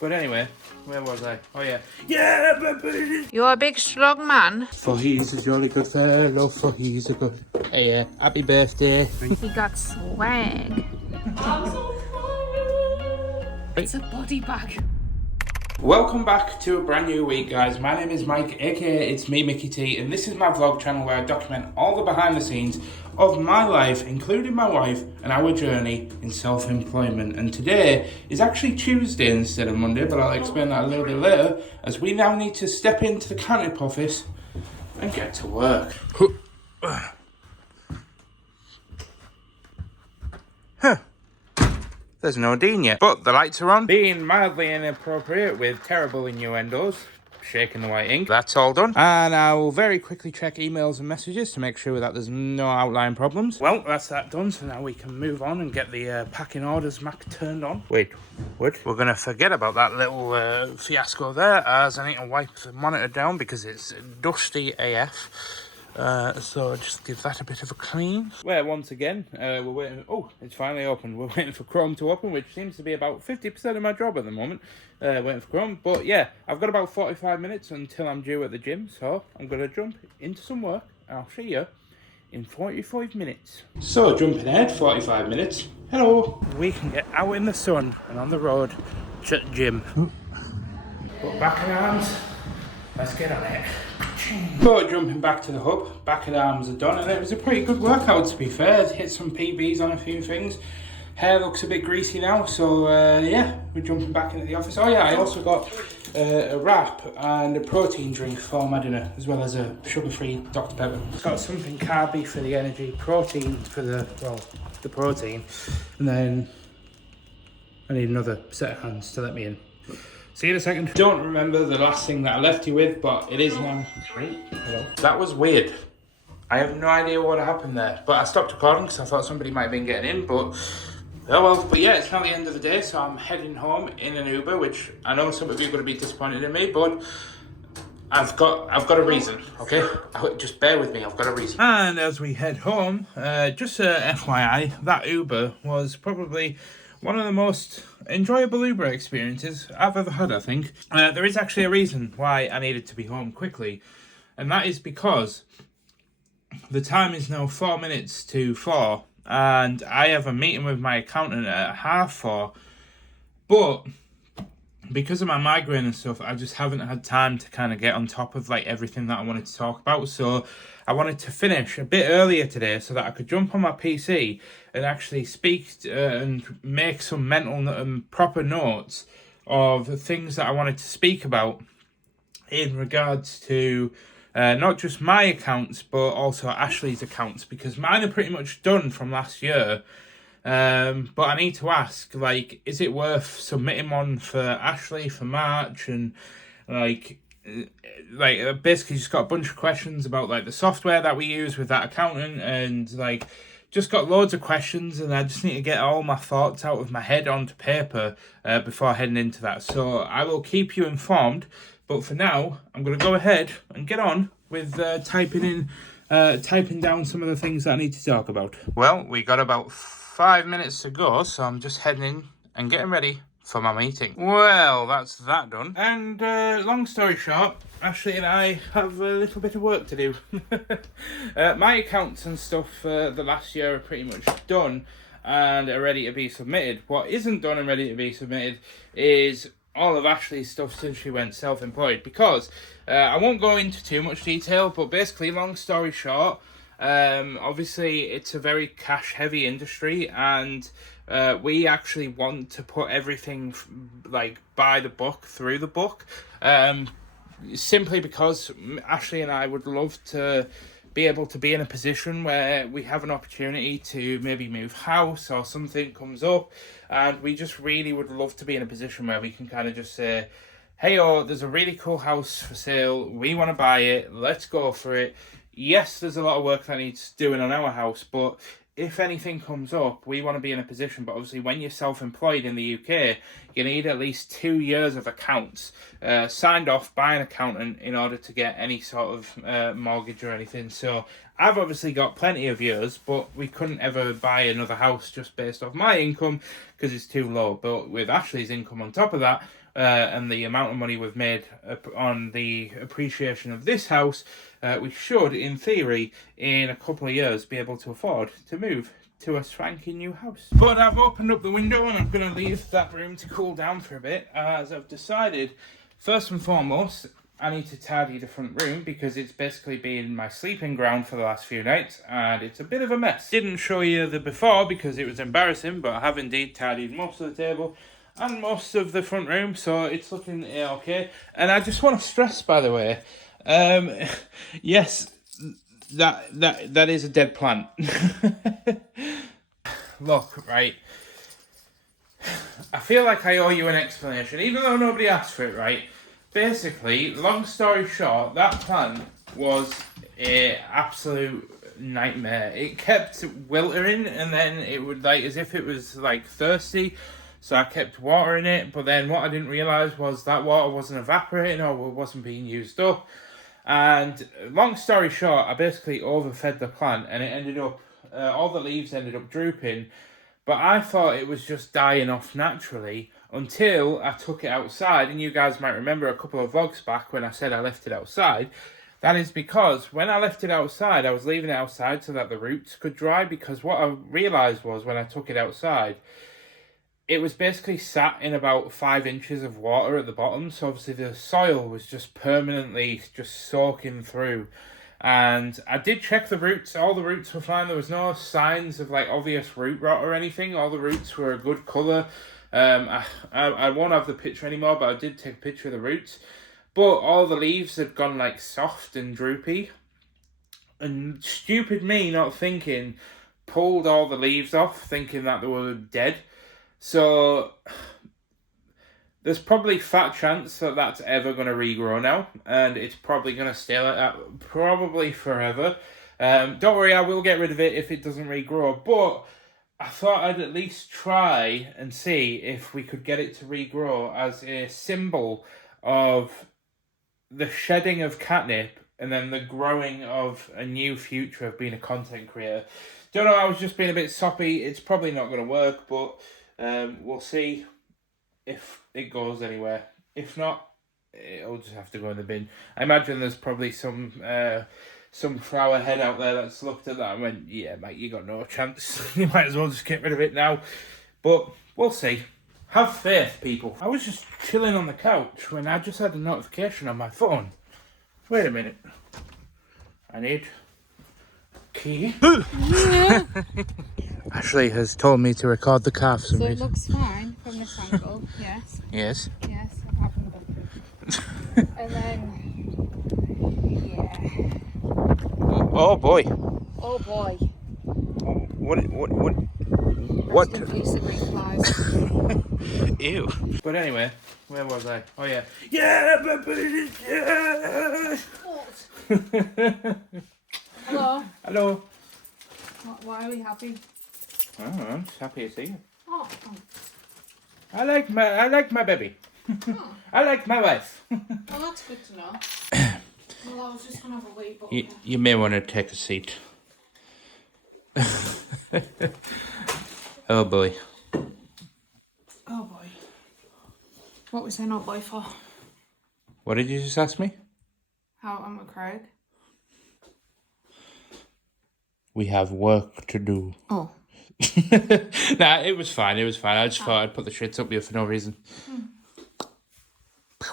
But anyway, where was I? Oh yeah. Yeah, baby! You're a big strong man. For he's a jolly good fellow, for he's a good... Hey, happy birthday. He got swag. It's a body bag. Welcome back to a brand new week, guys. My name is Mike, aka it's me, Mickey T, and this is my vlog channel where I document all the behind the scenes of my life, including my wife and our journey in self-employment. And today is actually Tuesday instead of Monday, but I'll explain that a little bit later, as we now need to step into the Katnipp office and get to work. There's no Dean yet, but the lights are on. Being mildly inappropriate with terrible innuendos, shaking the white ink. That's all done. And I'll very quickly check emails and messages to make sure that there's no outline problems. Well, that's that done, so now we can move on and get the packing orders Mac turned on. Wait, what? We're gonna forget about that little fiasco there, as I need to wipe the monitor down because it's dusty AF. So just give that a bit of a clean. Well, once again, we're waiting. Oh, it's finally open. We're waiting for Chrome to open, which seems to be about 50% of my job at the moment. Waiting for Chrome. But yeah, I've got about 45 minutes until I'm due at the gym. So I'm going to jump into some work. I'll see you in 45 minutes. So jumping ahead, 45 minutes. Hello. We can get out in the sun and on the road to the gym. Put back in arms. Let's get on it. So jumping back to the hub, back and arms are done, and it was a pretty good workout to be fair. Hit some PBs on a few things. Hair looks a bit greasy now, so yeah, we're jumping back into the office. Oh yeah, I also got a wrap and a protein drink for my dinner, as well as a sugar-free Dr. Pepper. Got something carby for the energy, protein for the, well, the protein, and then I need another set of hands to let me in. See you in a second. Don't remember the last thing that I left you with, but it is now. Hello. That was weird. I have no idea what happened there, but I stopped recording because I thought somebody might have been getting in, but oh well. But yeah, it's now the end of the day, so I'm heading home in an Uber, which I know some of you are going to be disappointed in me, but I've got a reason, okay? Just bear with me, I've got a reason. And as we head home, just FYI, that Uber was probably one of the most enjoyable Uber experiences I've ever had, I think. There is actually a reason why I needed to be home quickly, and that is because the time is now 4 minutes to 4, and I have a meeting with my accountant at 4:30, but because of my migraine and stuff, I just haven't had time to kind of get on top of like everything that I wanted to talk about. So I wanted to finish a bit earlier today so that I could jump on my PC and actually speak and make some mental and proper notes of the things that I wanted to speak about in regards to not just my accounts, but also Ashleigh's accounts, because mine are pretty much done from last year. But I need to ask, like, is it worth submitting one for Ashleigh for March? And like basically just got a bunch of questions about like the software that we use with that accountant, and like just got loads of questions, and I just need to get all my thoughts out of my head onto paper before heading into that. So I will keep you informed, but for now I'm going to go ahead and get on with typing down some of the things that I need to talk about. Well, we got about 5 minutes to go, so I'm just heading in and getting ready for my meeting. Well, that's that done. And long story short, Ashleigh and I have a little bit of work to do. My accounts and stuff for the last year are pretty much done and are ready to be submitted. What isn't done and ready to be submitted is all of Ashleigh's stuff since she went self-employed, because I won't go into too much detail, but basically, long story short, obviously it's a very cash heavy industry, and we actually want to put everything like by the book, through the book, simply because Ashleigh and I would love to be able to be in a position where we have an opportunity to maybe move house or something comes up, and we just really would love to be in a position where we can kind of just say, hey, oh, there's a really cool house for sale, we want to buy it, let's go for it. Yes, there's a lot of work that needs doing on our house, but if anything comes up, we want to be in a position. But obviously, when you're self-employed in the UK, you need at least 2 years of accounts signed off by an accountant in order to get any sort of mortgage or anything. So I've obviously got plenty of years, but we couldn't ever buy another house just based off my income because it's too low. But with Ashleigh's income on top of that, and the amount of money we've made on the appreciation of this house, we should, in theory, in a couple of years, be able to afford to move to a swanky new house. But I've opened up the window and I'm going to leave that room to cool down for a bit, as I've decided, first and foremost, I need to tidy the front room because it's basically been my sleeping ground for the last few nights and it's a bit of a mess. Didn't show you the before because it was embarrassing, but I have indeed tidied most of the table and most of the front room, so it's looking okay. And I just want to stress, by the way, yes, that is a dead plant. Look, right, I feel like I owe you an explanation, even though nobody asked for it, right? Basically, long story short, that plant was a absolute nightmare. It kept wilting and then it would, like, as if it was like thirsty, so I kept watering it, but then what I didn't realise was that water wasn't evaporating or wasn't being used up. And long story short, I basically overfed the plant and it ended up, all the leaves ended up drooping, but I thought it was just dying off naturally until I took it outside. And you guys might remember a couple of vlogs back when I said I left it outside. That is because when I left it outside, I was leaving it outside so that the roots could dry, because what I realised was when I took it outside, it was basically sat in about 5 inches of water at the bottom. So obviously the soil was just permanently just soaking through. And I did check the roots. All the roots were fine. There was no signs of like obvious root rot or anything. All the roots were a good colour. I won't have the picture anymore, but I did take a picture of the roots. But all the leaves had gone like soft and droopy. And stupid me not thinking, pulled all the leaves off thinking that they were dead. So there's probably fat chance that that's ever going to regrow now, and it's probably going to stay like that probably forever. Don't worry, I will get rid of it if it doesn't regrow, but I thought I'd at least try and see if we could get it to regrow as a symbol of the shedding of Katnipp and then the growing of a new future of being a content creator. Don't know, I was just being a bit soppy. It's probably not going to work, but we'll see if it goes anywhere. If not, it'll just have to go in the bin. I imagine there's probably some flower head out there that's looked at that and went, yeah, mate, you got no chance. You might as well just get rid of it now. But we'll see. Have faith, people. I was just chilling on the couch when I just had a notification on my phone. Wait a minute. I need key. Yeah. Ashleigh has told me to record the car for some So it reason. looks fine from this angle, yes. Yes. Yes, apart from the... And then... Yeah. Oh boy. Oh boy. What? Basically flies. Ew. But anyway, where was I? Oh yeah. Yeah, baby. Yeah. Hello. Hello. Why are we happy? Oh, I'm just happy to see you. Oh. I like my baby. Oh. I like my wife. Well, that's good to know. Well, I was just going to have a wee book. You may want to take a seat. Oh boy. Oh boy. What was saying oh boy for? What did you just ask me? How am I Craig? We have work to do. Oh. Nah, it was fine. I just thought I'd put the shit up here for no reason.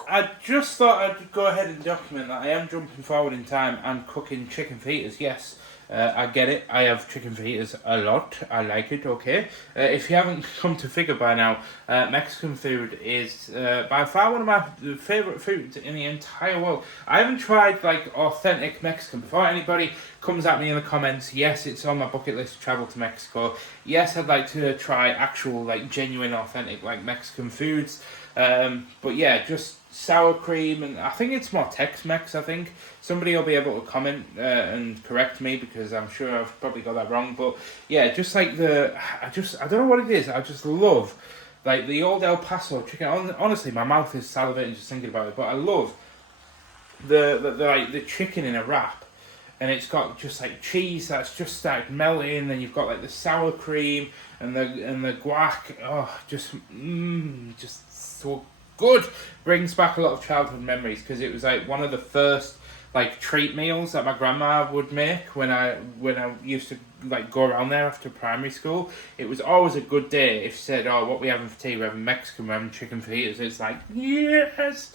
I just thought I'd go ahead and document that I am jumping forward in time and cooking chicken fajitas. Yes, I get it. I have chicken fajitas a lot. I like it, okay? If you haven't come to figure by now, Mexican food is by far one of my favourite foods in the entire world. I haven't tried, like, authentic Mexican before. Anybody comes at me in the comments, yes, it's on my bucket list to travel to Mexico. Yes, I'd like to try actual, like, genuine, authentic, like, Mexican foods. But yeah, just sour cream, and I think it's more Tex-Mex, I think. Somebody will be able to comment and correct me, because I'm sure I've probably got that wrong. But yeah, just like I don't know what it is, I just love, like, the old El Paso chicken. Honestly, my mouth is salivating just thinking about it, but I love the chicken in a wrap. And it's got just like cheese that's just started melting, and you've got like the sour cream and the guac. Oh, just so good. Brings back a lot of childhood memories because it was like one of the first like treat meals that my grandma would make when I used to like go around there after primary school. It was always a good day if she said, "Oh, what we having for tea? We're having Mexican, we're having chicken fajitas." It's like, yes.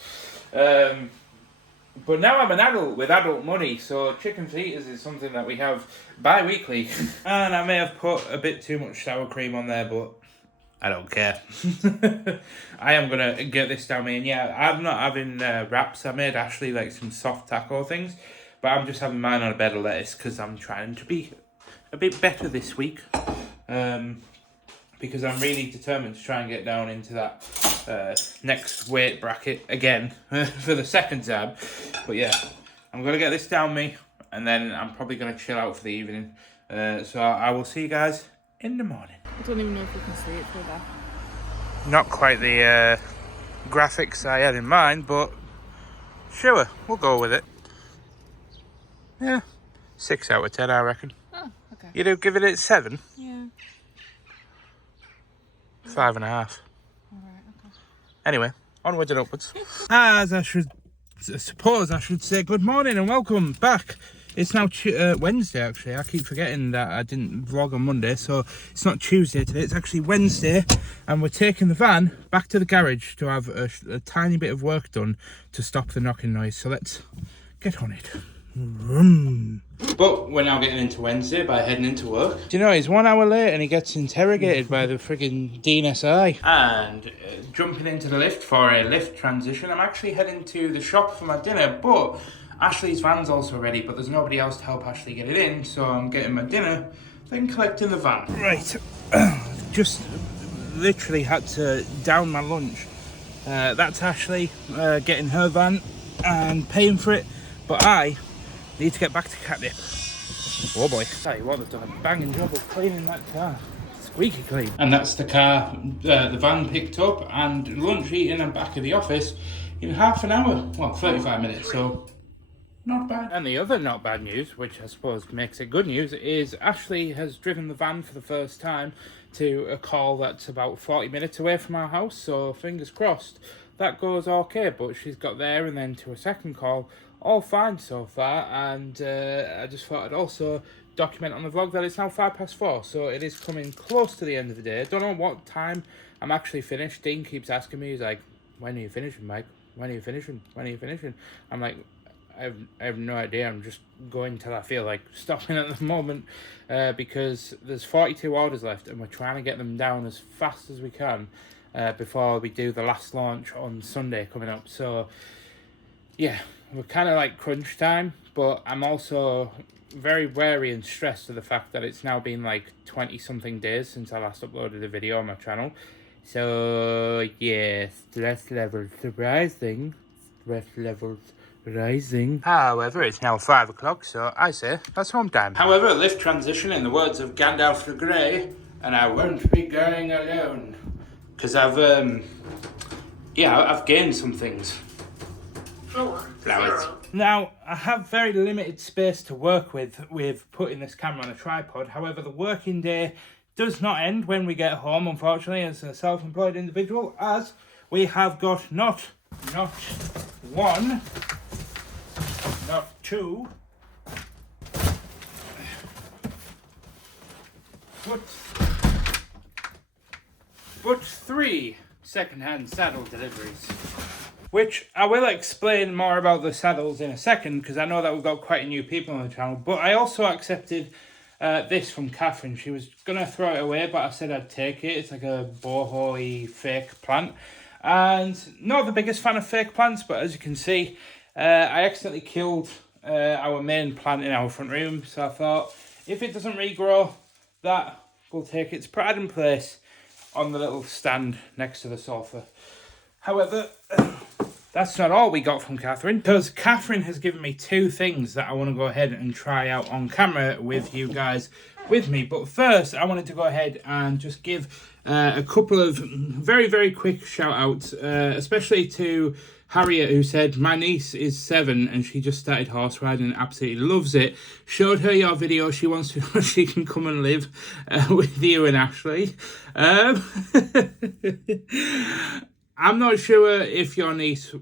But now I'm an adult with adult money, so chicken fajitas is something that we have bi-weekly. And I may have put a bit too much sour cream on there, but I don't care. I am going to get this down me. And yeah, I'm not having wraps. I made Ashleigh like some soft taco things, but I'm just having mine on a bed of lettuce because I'm trying to be a bit better this week. Because I'm really determined to try and get down into that next weight bracket again for the second time. But yeah, I'm going to get this down me, and then I'm probably going to chill out for the evening. So I will see you guys in the morning. I don't even know if you can see it through there. Not quite the graphics I had in mind, but sure, we'll go with it. Yeah, 6 out of 10, I reckon. Oh, okay. You do give it 7? Yeah. 5.5. Alright, okay. Anyway, onwards and upwards. As I suppose I should say good morning and welcome back. It's now Wednesday, actually. I keep forgetting that I didn't vlog on Monday, so it's not Tuesday today. It's actually Wednesday, and we're taking the van back to the garage to have a tiny bit of work done to stop the knocking noise. So let's get on it. Vroom. But we're now getting into Wednesday by heading into work. Do you know, he's 1 hour late and he gets interrogated by the friggin' Dean SI. And jumping into the lift for a lift transition, I'm actually heading to the shop for my dinner, but Ashleigh's van's also ready, but there's nobody else to help Ashleigh get it in, so I'm getting my dinner, then collecting the van. Right, just literally had to down my lunch. That's Ashleigh getting her van and paying for it, but I need to get back to Katnipp. Oh boy. Tell you what, they've done a banging job of cleaning that car. Squeaky clean. And that's the car the van picked up, and lunch eating and back at the office in half an hour. Well, 35 minutes, so not bad. And the other not bad news, which I suppose makes it good news, is Ashleigh has driven the van for the first time to a call that's about 40 minutes away from our house, so fingers crossed that goes okay. But she's got there and then to a second call, all fine so far. And I just thought I'd also document on the vlog that it's now 4:05, so it is coming close to the end of the day. I don't know what time I'm actually finished. Dean keeps asking me, he's like, "When are you finishing, Mike? When are you finishing? When are you finishing?" I'm like, I have no idea. I'm just going till I feel like stopping at the moment, because there's 42 orders left and we're trying to get them down as fast as we can before we do the last launch on Sunday coming up. So yeah, we're kind of like crunch time, but I'm also very wary and stressed of the fact that it's now been like 20 something days since I last uploaded a video on my channel. So yeah, stress levels rising. Stress levels rising. However, it's now 5 o'clock, so I say that's home time. However, a lift transition in the words of Gandalf the Grey, and I won't be going alone. Because I've gained some things. Flowers. Now, I have very limited space to work with putting this camera on a tripod. However, the working day does not end when we get home, unfortunately, as a self-employed individual, as we have got not one, not two, but 3 second-hand saddle deliveries. Which I will explain more about the saddles in a second, because I know that we've got quite a new people on the channel. But I also accepted this from Catherine. She was going to throw it away, but I said I'd take it. It's like a boho-y fake plant. And not the biggest fan of fake plants, but as you can see, I accidentally killed our main plant in our front room. So I thought, if it doesn't regrow, that will take its pride and place on the little stand next to the sofa. However, that's not all we got from Catherine, because Catherine has given me 2 things that I want to go ahead and try out on camera with you guys with me. But first, I wanted to go ahead and just give a couple of very, very quick shout outs, especially to Harriet, who said, "My niece is 7 and she just started horse riding and absolutely loves it. Showed her your video. She wants to know she can come and live with you and Ashleigh." I'm not sure if your niece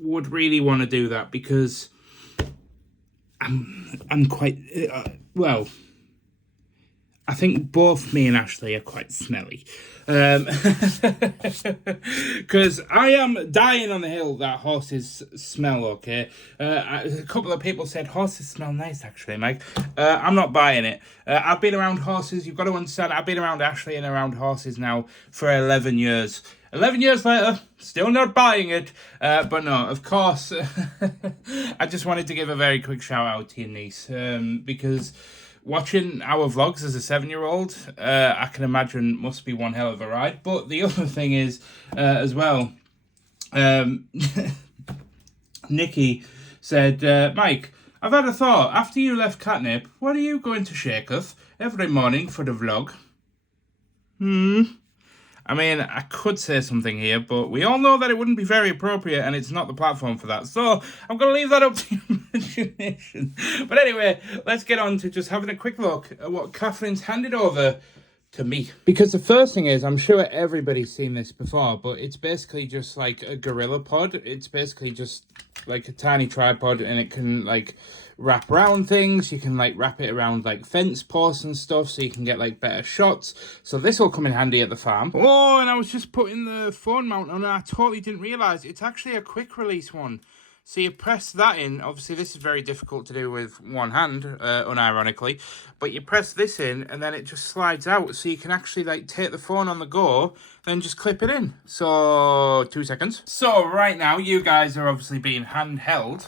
would really want to do that, because I'm quite well. I think both me and Ashleigh are quite smelly. Because I am dying on the hill that horses smell okay. A couple of people said horses smell nice, actually, Mike. I'm not buying it. I've been around horses. You've got to understand, I've been around Ashleigh and around horses now for 11 years. 11 years later, still not buying it. But no, of course, I just wanted to give a very quick shout out to your niece. Because watching our vlogs as a 7-year-old, I can imagine must be one hell of a ride. But the other thing is, as well, Nikki said, Mike, I've had a thought. After you left Katnipp, what are you going to shake us every morning for the vlog? I mean, I could say something here, but we all know that it wouldn't be very appropriate, and it's not the platform for that. So I'm going to leave that up to your imagination. But anyway, let's get on to just having a quick look at what Catherine's handed over to me. Because the first thing is, I'm sure everybody's seen this before, but it's basically just like a gorilla pod. It's basically just like a tiny tripod, and it can like wrap around things. You can like wrap it around like fence posts and stuff, so you can get like better shots. So this will come in handy at the farm. Oh, and I was just putting the phone mount on, and I totally didn't realize it's actually a quick release one. So you press that in. Obviously, this is very difficult to do with one hand, unironically. But you press this in, and then it just slides out. So you can actually like take the phone on the go, then just clip it in. So 2 seconds. So right now, you guys are obviously being handheld.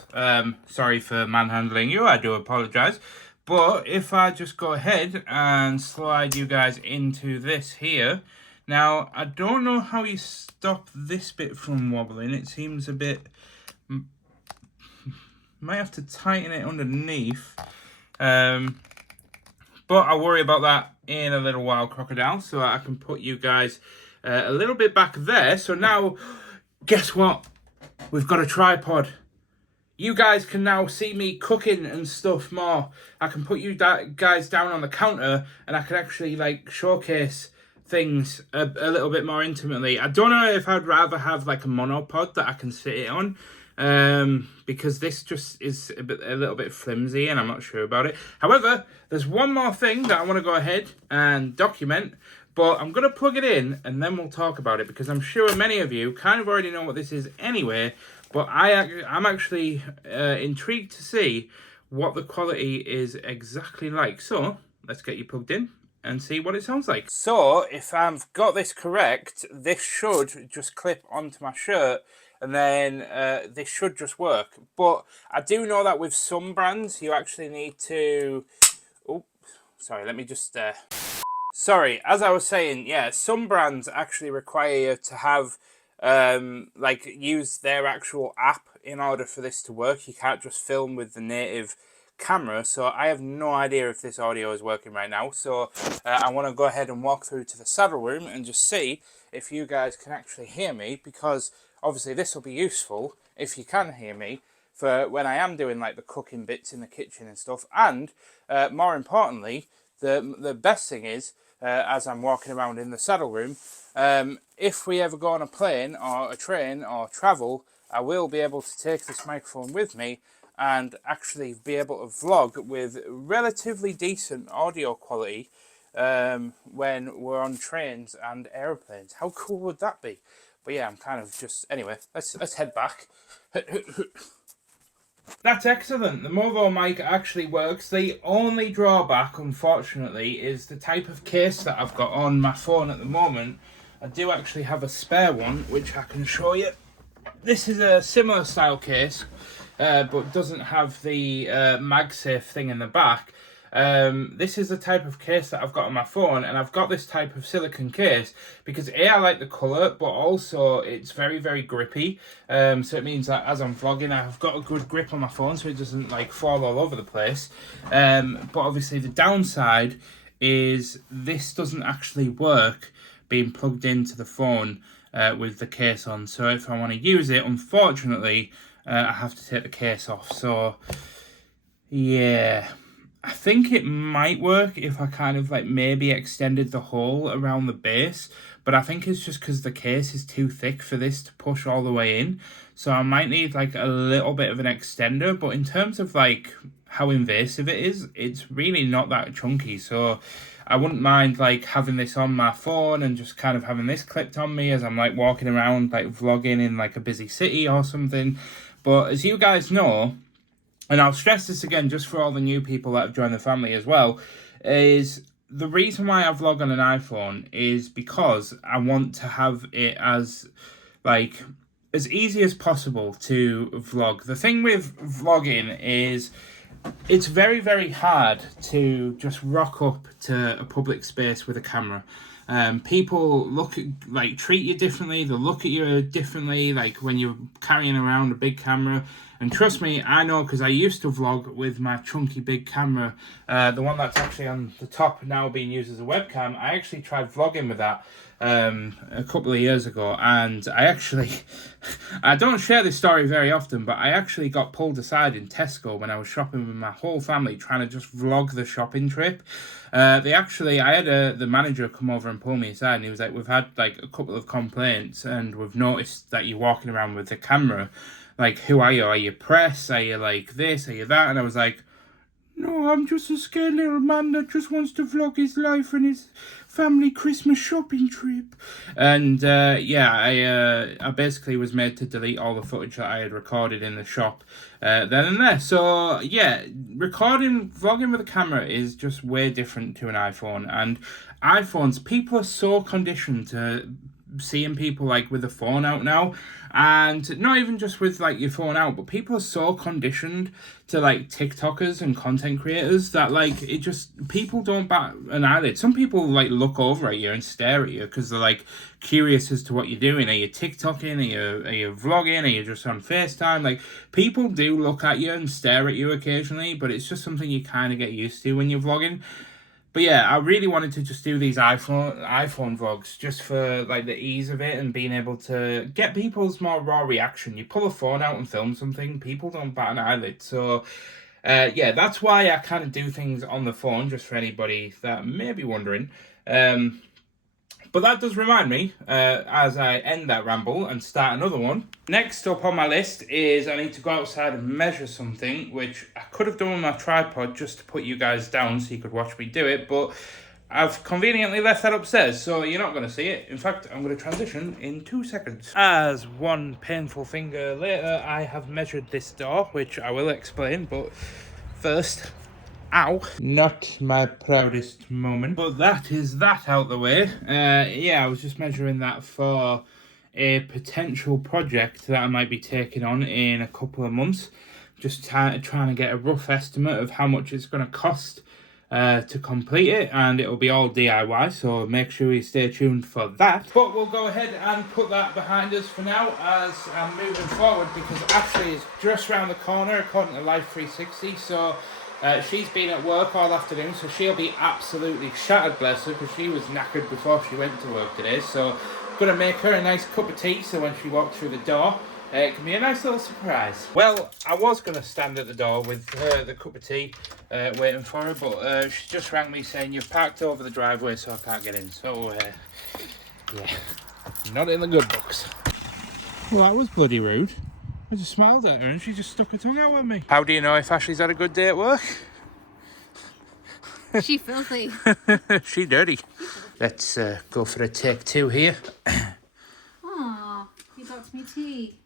Sorry for manhandling you. I do apologize. But if I just go ahead and slide you guys into this here. Now, I don't know how you stop this bit from wobbling. It seems a bit... Might have to tighten it underneath. But I'll worry about that in a little while, Crocodile, so I can put you guys a little bit back there. So now, guess what? We've got a tripod. You guys can now see me cooking and stuff more. I can put you guys down on the counter, and I can actually like showcase things a little bit more intimately. I don't know if I'd rather have like a monopod that I can sit it on. Because this just is a little bit flimsy, and I'm not sure about it. However, there's one more thing that I want to go ahead and document, but I'm going to plug it in and then we'll talk about it, because I'm sure many of you kind of already know what this is anyway, but I'm actually intrigued to see what the quality is exactly like. So let's get you plugged in and see what it sounds like. So if I've got this correct, this should just clip onto my shirt, and then this should just work. But I do know that with some brands, you actually need to... Oh, sorry, let me just... Sorry, as I was saying, yeah, some brands actually require you to have, like, use their actual app in order for this to work. You can't just film with the native camera, so I have no idea if this audio is working right now. So I want to go ahead and walk through to the saddle room and just see if you guys can actually hear me, because obviously this will be useful if you can hear me for when I am doing like the cooking bits in the kitchen and stuff. And more importantly, the best thing is, as I'm walking around in the saddle room, if we ever go on a plane or a train or travel, I will be able to take this microphone with me and actually be able to vlog with relatively decent audio quality when we're on trains and airplanes. How cool would that be? But yeah, I'm kind of just... Anyway, let's head back. That's excellent. The Movo mic actually works. The only drawback, unfortunately, is the type of case that I've got on my phone at the moment. I do actually have a spare one, which I can show you. This is a similar style case, but doesn't have the MagSafe thing in the back. This is the type of case that I've got on my phone, and I've got this type of silicone case because A, I like the colour, but also it's very, very grippy. So it means that as I'm vlogging, I've got a good grip on my phone so it doesn't like fall all over the place. But obviously the downside is this doesn't actually work being plugged into the phone with the case on. So if I want to use it, unfortunately, I have to take the case off. So yeah, I think it might work if I kind of like maybe extended the hole around the base, but I think it's just because the case is too thick for this to push all the way in. So I might need like a little bit of an extender, but in terms of like how invasive it is, it's really not that chunky. So I wouldn't mind like having this on my phone and just kind of having this clipped on me as I'm like walking around like vlogging in like a busy city or something. But as you guys know, and I'll stress this again just for all the new people that have joined the family as well, is the reason why I vlog on an iPhone is because I want to have it as like as easy as possible to vlog. The thing with vlogging is it's very, very hard to just rock up to a public space with a camera. People treat you differently. They'll look at you differently, like when you're carrying around a big camera. And trust me, I know, because I used to vlog with my chunky big camera, the one that's actually on the top now being used as a webcam. I actually tried vlogging with that a couple of years ago, and I don't share this story very often, but I actually got pulled aside in Tesco when I was shopping with my whole family, trying to just vlog the shopping trip. I had the manager come over and pull me aside, and he was like, "We've had like a couple of complaints, and we've noticed that you're walking around with the camera. Like, who are you? Are you press? Are you like this? Are you that?" And I was like, "No, I'm just a scared little man that just wants to vlog his life and his family Christmas shopping trip." And I basically was made to delete all the footage that I had recorded in the shop then and there. So yeah, vlogging with a camera is just way different to an iPhone. And iPhones, people are so conditioned to seeing people like with the phone out now, and not even just with like your phone out, but people are so conditioned to like TikTokers and content creators that like people don't bat an eyelid. Some people like look over at you and stare at you because they're like curious as to what you're doing. Are you TikToking? Are you vlogging? Are you just on FaceTime? Like, people do look at you and stare at you occasionally, but it's just something you kind of get used to when you're vlogging. But yeah, I really wanted to just do these iPhone vlogs just for like the ease of it and being able to get people's more raw reaction. You pull a phone out and film something, people don't bat an eyelid. So yeah, that's why I kind of do things on the phone, just for anybody that may be wondering. But that does remind me, as I end that ramble and start another one. Next up on my list is I need to go outside and measure something, which I could have done with my tripod just to put you guys down so you could watch me do it, but I've conveniently left that upstairs, so you're not going to see it. In fact, I'm going to transition in 2 seconds. As one painful finger later, I have measured this door, which I will explain, but first... Ow. Not my proudest moment. But that is that out the way. Yeah, I was just measuring that for a potential project that I might be taking on in a couple of months. Just trying to get a rough estimate of how much it's going to cost to complete it. And it'll be all DIY, so make sure you stay tuned for that. But we'll go ahead and put that behind us for now as I'm moving forward, because Ashleigh is just around the corner according to Life 360, so... she's been at work all afternoon, so she'll be absolutely shattered, bless her, because she was knackered before she went to work today. So I'm going to make her a nice cup of tea, so when she walks through the door, it can be a nice little surprise. Well, I was going to stand at the door with the cup of tea waiting for her, but she just rang me saying, "You've parked over the driveway, so I can't get in." So, yeah, not in the good books. Well, that was bloody rude. I just smiled at her and she just stuck her tongue out at me. How do you know if Ashleigh's had a good day at work? She filthy. She dirty. Let's go for a take 2 here. Aw, you got me tea.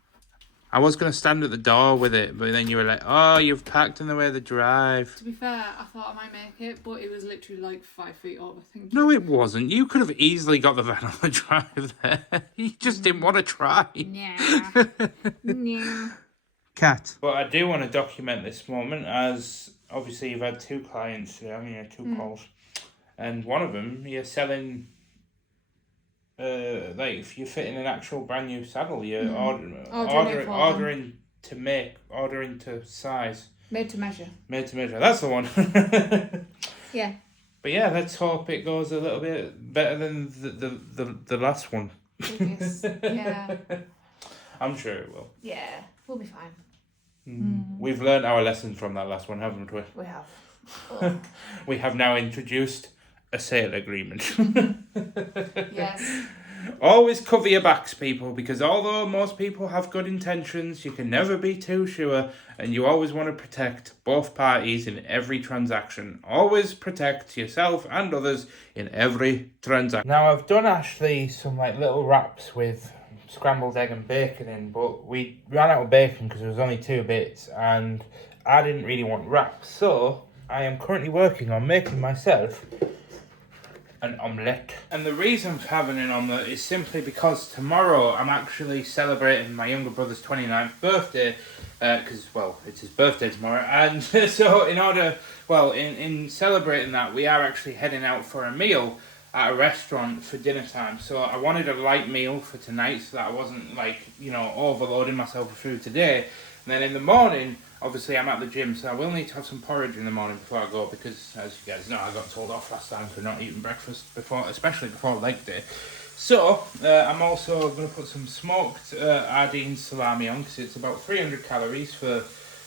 I was going to stand at the door with it, but then you were like, "Oh, you've parked in the way of the drive." To be fair, I thought I might make it, but it was literally like 5 feet up, I think. No, it wasn't. You could have easily got the van on the drive there. You just didn't want to try. Nah. Nah. Cat. But I do want to document this moment, as obviously you've had 2 clients today, I mean, 2 calls. And one of them, you're selling... like if you're fitting an actual brand new saddle, you're ordering to size. Made to measure. Made to measure. That's the one. Yeah. But yeah, let's hope it goes a little bit better than the last one. Yes. Yeah. I'm sure it will. Yeah, we'll be fine. We've learned our lesson from that last one, haven't we? We have. Oh. We have now introduced a sale agreement. Yes. Always cover your backs, people, because although most people have good intentions, you can never be too sure, and you always want to protect both parties in every transaction. Always protect yourself and others in every transaction. Now, I've done Ashleigh some like little wraps with scrambled egg and bacon in, but we ran out of bacon because there was only 2 bits, and I didn't really want wraps, so I am currently working on making myself an omelette. And the reason for having an omelette is simply because tomorrow I'm actually celebrating my younger brother's 29th birthday, because, well, it's his birthday tomorrow, and so in celebrating that, we are actually heading out for a meal at a restaurant for dinner time. So I wanted a light meal for tonight so that I wasn't, like, you know, overloading myself with food today. And then in the morning, obviously I'm at the gym, so I will need to have some porridge in the morning before I go, because as you guys know, I got told off last time for not eating breakfast before, especially before leg day. So I'm also going to put some smoked sardine salami on, because it's about 300 calories for,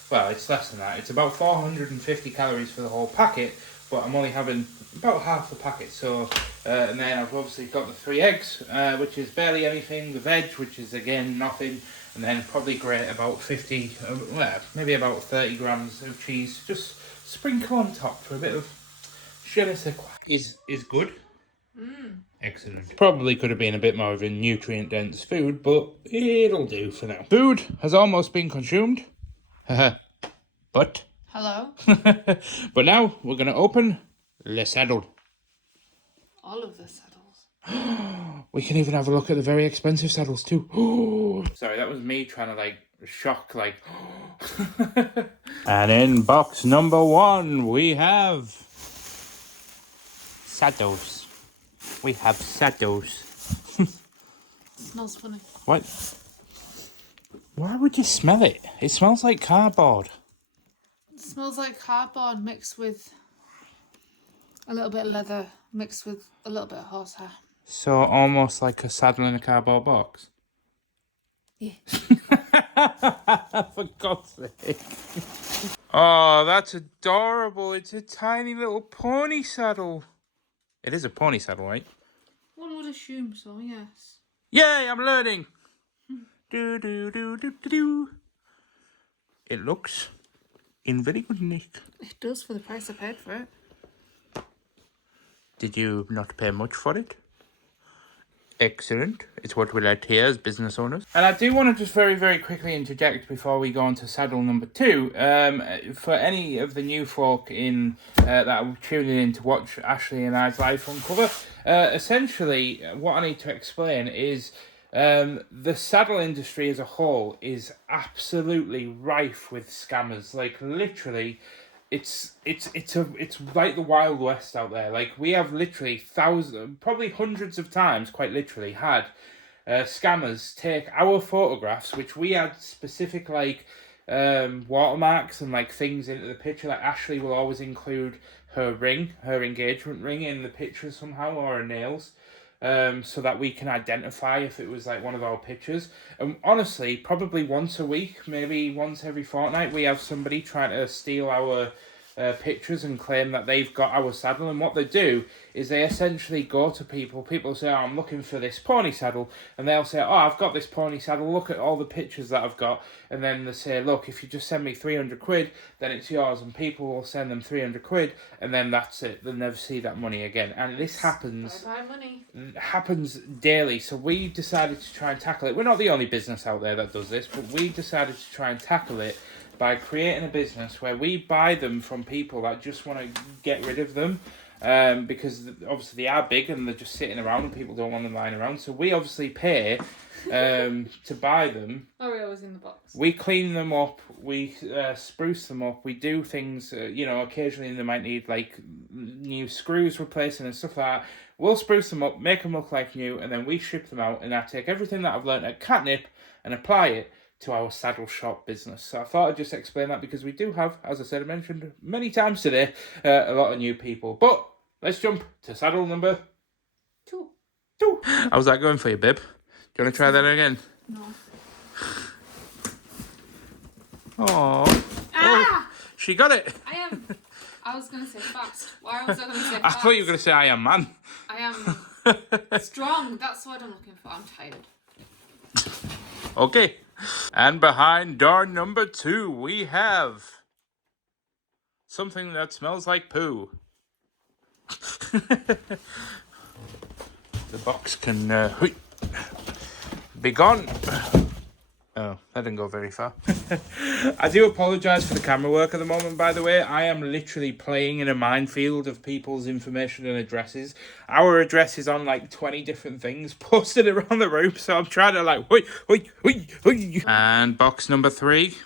well, it's less than that. It's about 450 calories for the whole packet, but I'm only having about half the packet. So and then I've obviously got the 3 eggs, which is barely anything, the veg, which is again nothing, and then probably grate about 50, well, maybe about 30 grams of cheese, just sprinkle on top for a bit of je ne sais quoi. Is good. Excellent. Probably could have been a bit more of a nutrient dense food, but it'll do for now. Food has almost been consumed. But Hello? but now we're going to open Le Saddle. All of the saddles. We can even have a look at the very expensive saddles too. Sorry, that was me trying to like shock like. And in box number 1 we have saddles. We have saddles. Smells funny. What? Why would you smell it? It smells like cardboard. It smells like cardboard mixed with a little bit of leather mixed with a little bit of horsehair. So almost like a saddle in a cardboard box. Yeah. For God's sake. Oh, that's adorable. It's a tiny little pony saddle. It is a pony saddle, right? One would assume so, yes. Yay, I'm learning. Do, do, do, do, do, do. It looks in very good nick. It does for the price I paid for it. Did you not pay much for it? Excellent. It's what we like to hear as business owners. And I do want to just very, very quickly interject before we go on to saddle number 2. For any of the new folk in that are tuning in to watch Ashleigh and I's life uncover, essentially what I need to explain is the saddle industry as a whole is absolutely rife with scammers. Like literally, it's like the Wild West out there. Like we have literally thousands, probably hundreds of times, quite literally, had scammers take our photographs, which we had specific like watermarks and like things into the picture. Like Ashleigh will always include her ring, her engagement ring, in the picture somehow, or her nails. So that we can identify if it was like one of our pictures. And honestly, probably once a week, maybe once every fortnight, we have somebody trying to steal our pictures and claim that they've got our saddle. And what they do is they essentially go to people say, oh, I'm looking for this pony saddle, and they'll say, oh, I've got this pony saddle, look at all the pictures that I've got. And then they say, look, if you just send me 300 quid, then it's yours. And people will send them 300 quid, and then that's it. They'll never see that money again. And this happens daily. So we decided to try and tackle it. We're not the only business out there that does this, but we decided to try and tackle it by creating a business where we buy them from people that just want to get rid of them, because obviously they are big and they're just sitting around and people don't want them lying around. So we obviously pay to buy them. Oreo's in the box. We clean them up, we spruce them up, we do things, occasionally they might need like new screws replacing and stuff like that. We'll spruce them up, make them look like new, and then we ship them out. And I take everything that I've learned at Katnipp and apply it to our saddle shop business. So I thought I'd just explain that, because we do have, as I said, I mentioned many times today, a lot of new people. But let's jump to saddle number 2. How's that going for you, babe? Do you want to try that again? No. Aww. Oh, she got it. I was going to say fast. Why was I going to say fast? I thought you were going to say I am man. I am Strong, that's the word I'm looking for. I'm tired. Okay. And behind door number 2, we have something that smells like poo. The box can be gone. Oh, that didn't go very far. I do apologise for the camera work at the moment, by the way. I am literally playing in a minefield of people's information and addresses. Our address is on like 20 different things posted around the room, so I'm trying to like... And box number 3.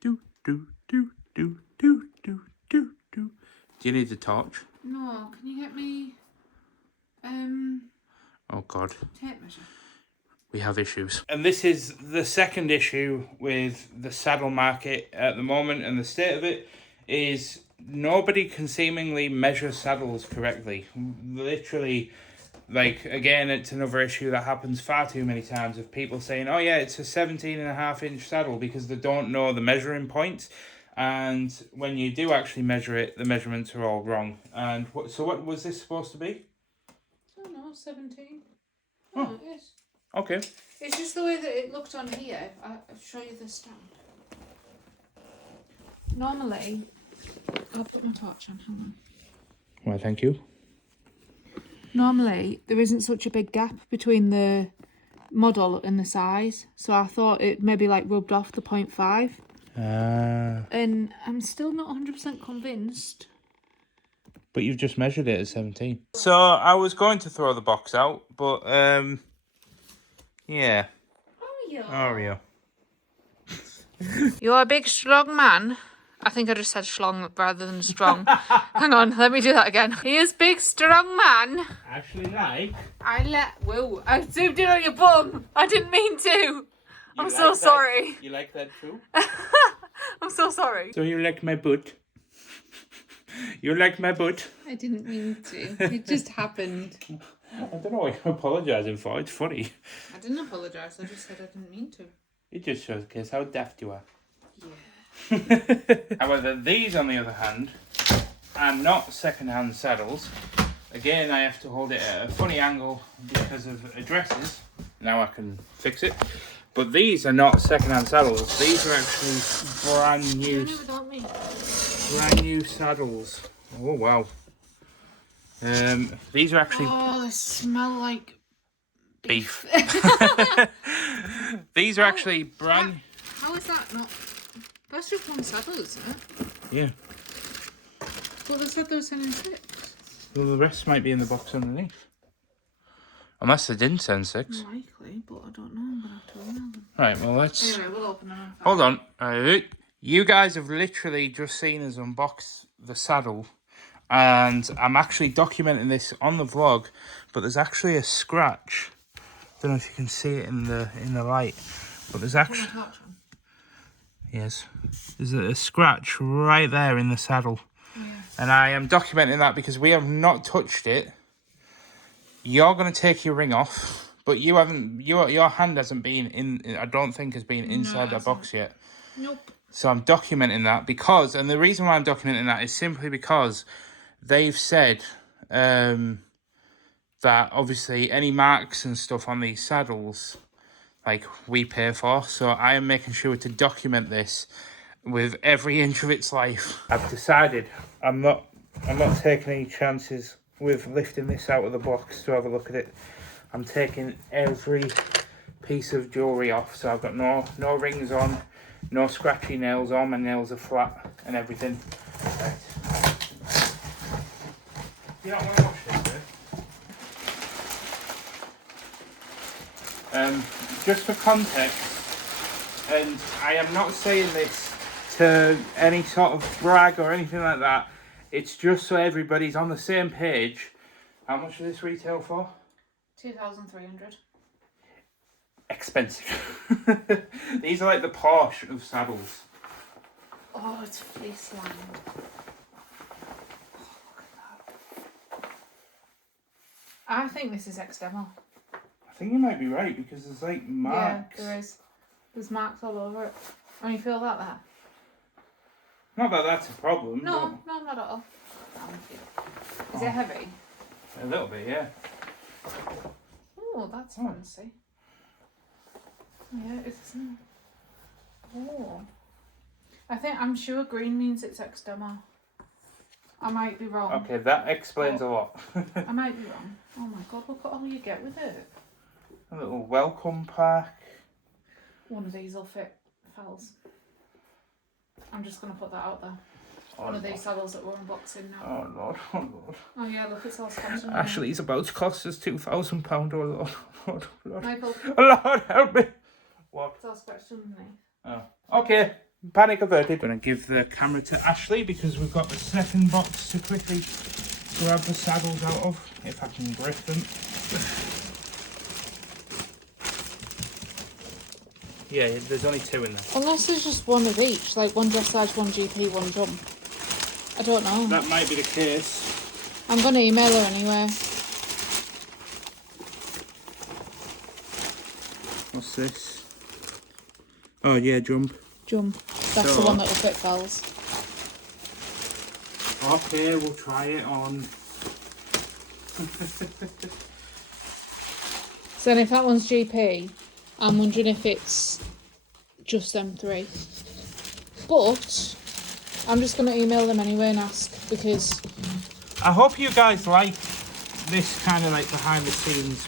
Do, do, do, do, do, do, do, do. Do you need the torch? No, can you get me Oh God, tape measure? we have issues. And this is the second issue with the saddle market at the moment, and the state of it is nobody can seemingly measure saddles correctly. Literally, like, again, it's another issue that happens far too many times of people saying, oh yeah, it's a 17.5-inch saddle, because they don't know the measuring points. And when you do actually measure it, the measurements are all wrong. And so what was this supposed to be? I don't know, 17. Oh, it is. Okay. It's just the way that it looked on here. I'll show you the stand. Normally, I'll put my torch on, hang on. Well, thank you. Normally, there isn't such a big gap between the model and the size. So I thought it maybe like rubbed off the 0.5. And I'm still not 100% convinced. But you've just measured it at 17. So I was going to throw the box out, but yeah. Oreo. You're a big strong man. I think I just said schlong rather than strong. Hang on, let me do that again. He is big strong man. Ashleigh, Whoa, I zoomed in on your bum. I didn't mean to. I'm so sorry. You like that too? I'm so sorry. So you like my butt? You like my butt? I didn't mean to. It just happened. I don't know what you're apologising for. It's funny. I didn't apologise. I just said I didn't mean to. It just shows kids how daft you are. Yeah. However, these, on the other hand, are not second-hand saddles. Again, I have to hold it at a funny angle because of addresses. Now I can fix it. But these are not second-hand saddles. These are actually brand new. Brand new saddles. Oh wow. These are actually. Oh, they smell like beef. These are actually brand. How is that not? That's just one saddle, isn't it? Yeah. Well, they said they were sending 6. Well, the rest might be in the box underneath. Unless they didn't send 6. Likely, but I don't know. I'm gonna have to email them. Right. Well, let's. Anyway, we'll open them. Hold on. You guys have literally just seen us unbox the saddle, and I'm actually documenting this on the vlog, but there's actually a scratch. Don't know if you can see it in the light, but there's actually there's a scratch right there in the saddle, and I am documenting that because we have not touched it. You're gonna take your ring off, but you haven't. Your hand hasn't been in. I don't think has been inside that box yet. Nope. So I'm documenting that because, and the reason why I'm documenting that is simply because they've said that obviously any marks and stuff on these saddles, like, we pay for. So I am making sure to document this with every inch of its life. I've decided I'm not taking any chances with lifting this out of the box to have a look at it. I'm taking every piece of jewellery off, so I've got no rings on. No scratchy nails. All my nails are flat and everything. Right. You don't want to watch this, do you? Just for context, and I am not saying this to any sort of brag or anything like that. It's just so everybody's on the same page. How much does this retail for? 2,300. Expensive. These are like the Porsche of saddles. Oh, it's fleece lined. Oh, look at that. I think this is ex-demo. I think you might be right because there's like marks. Yeah, there is. There's marks all over it. Oh, you feel that there? Not that that's a problem. No, not at all. Is it heavy? A little bit, yeah. Oh, that's fancy. Yeah, it's. Oh. I'm sure green means it's ex demo. I might be wrong. Okay, that explains a lot. I might be wrong. Oh my god, look at all you get with it. A little welcome pack. One of these will fit Fells. I'm just going to put that out there. Oh, One of these saddles that we're unboxing now. Oh Lord, oh Lord. Oh yeah, look, it's all Scottish. Ashleigh's about to cost us £2,000. Oh Lord, Lord, Lord. Michael. Oh Lord, help me. What? It's all scratched underneath. Oh, okay. Panic averted. I'm going to give the camera to Ashleigh because we've got the second box to quickly grab the saddles out of, if I can grip them. Yeah, there's only 2 in there. Unless there's just one of each, like one dressage, one GP, one jump. I don't know. That might be the case. I'm going to email her anyway. What's this? Oh yeah, jump. Jump. That's the one that will fit Fells. Okay, we'll try it on. So then if that one's GP, I'm wondering if it's just them 3. But I'm just going to email them anyway and ask, because I hope you guys like this kind of like behind the scenes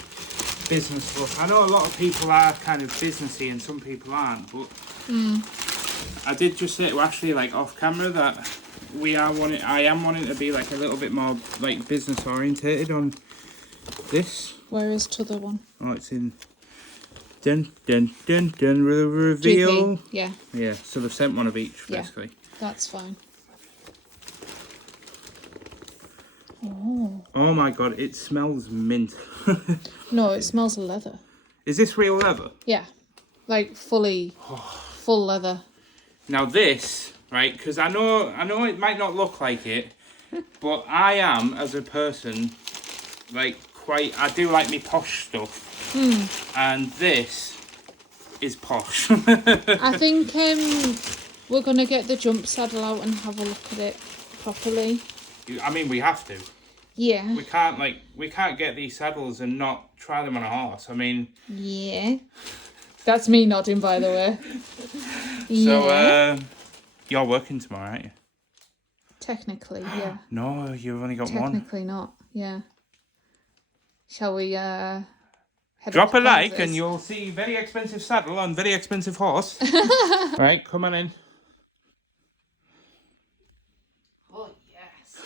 business stuff. I know a lot of people are kind of businessy and some people aren't, but I did just say to Ashleigh, like off camera, that I am wanting to be like a little bit more like business orientated on this. where is t'other one? Oh, it's in dun reveal. GP, yeah. Yeah, so they've sent one of each basically. That's fine. Oh my god, it smells mint. No, it smells of leather. Is this real leather? Yeah, like full leather. Now this, right, because I know it might not look like it, but I am, as a person, like I do like me posh stuff. And this is posh. I think we're going to get the jump saddle out and have a look at it properly. I mean, we have to. Yeah. We can't get these saddles and not try them on a horse. I mean... Yeah. That's me nodding, by the way. So, you're working tomorrow, aren't you? Technically, yeah. No, you've only got one. Technically not, yeah. Shall we, Drop a like and you'll see very expensive saddle on very expensive horse. Right, come on in. Oh, yes.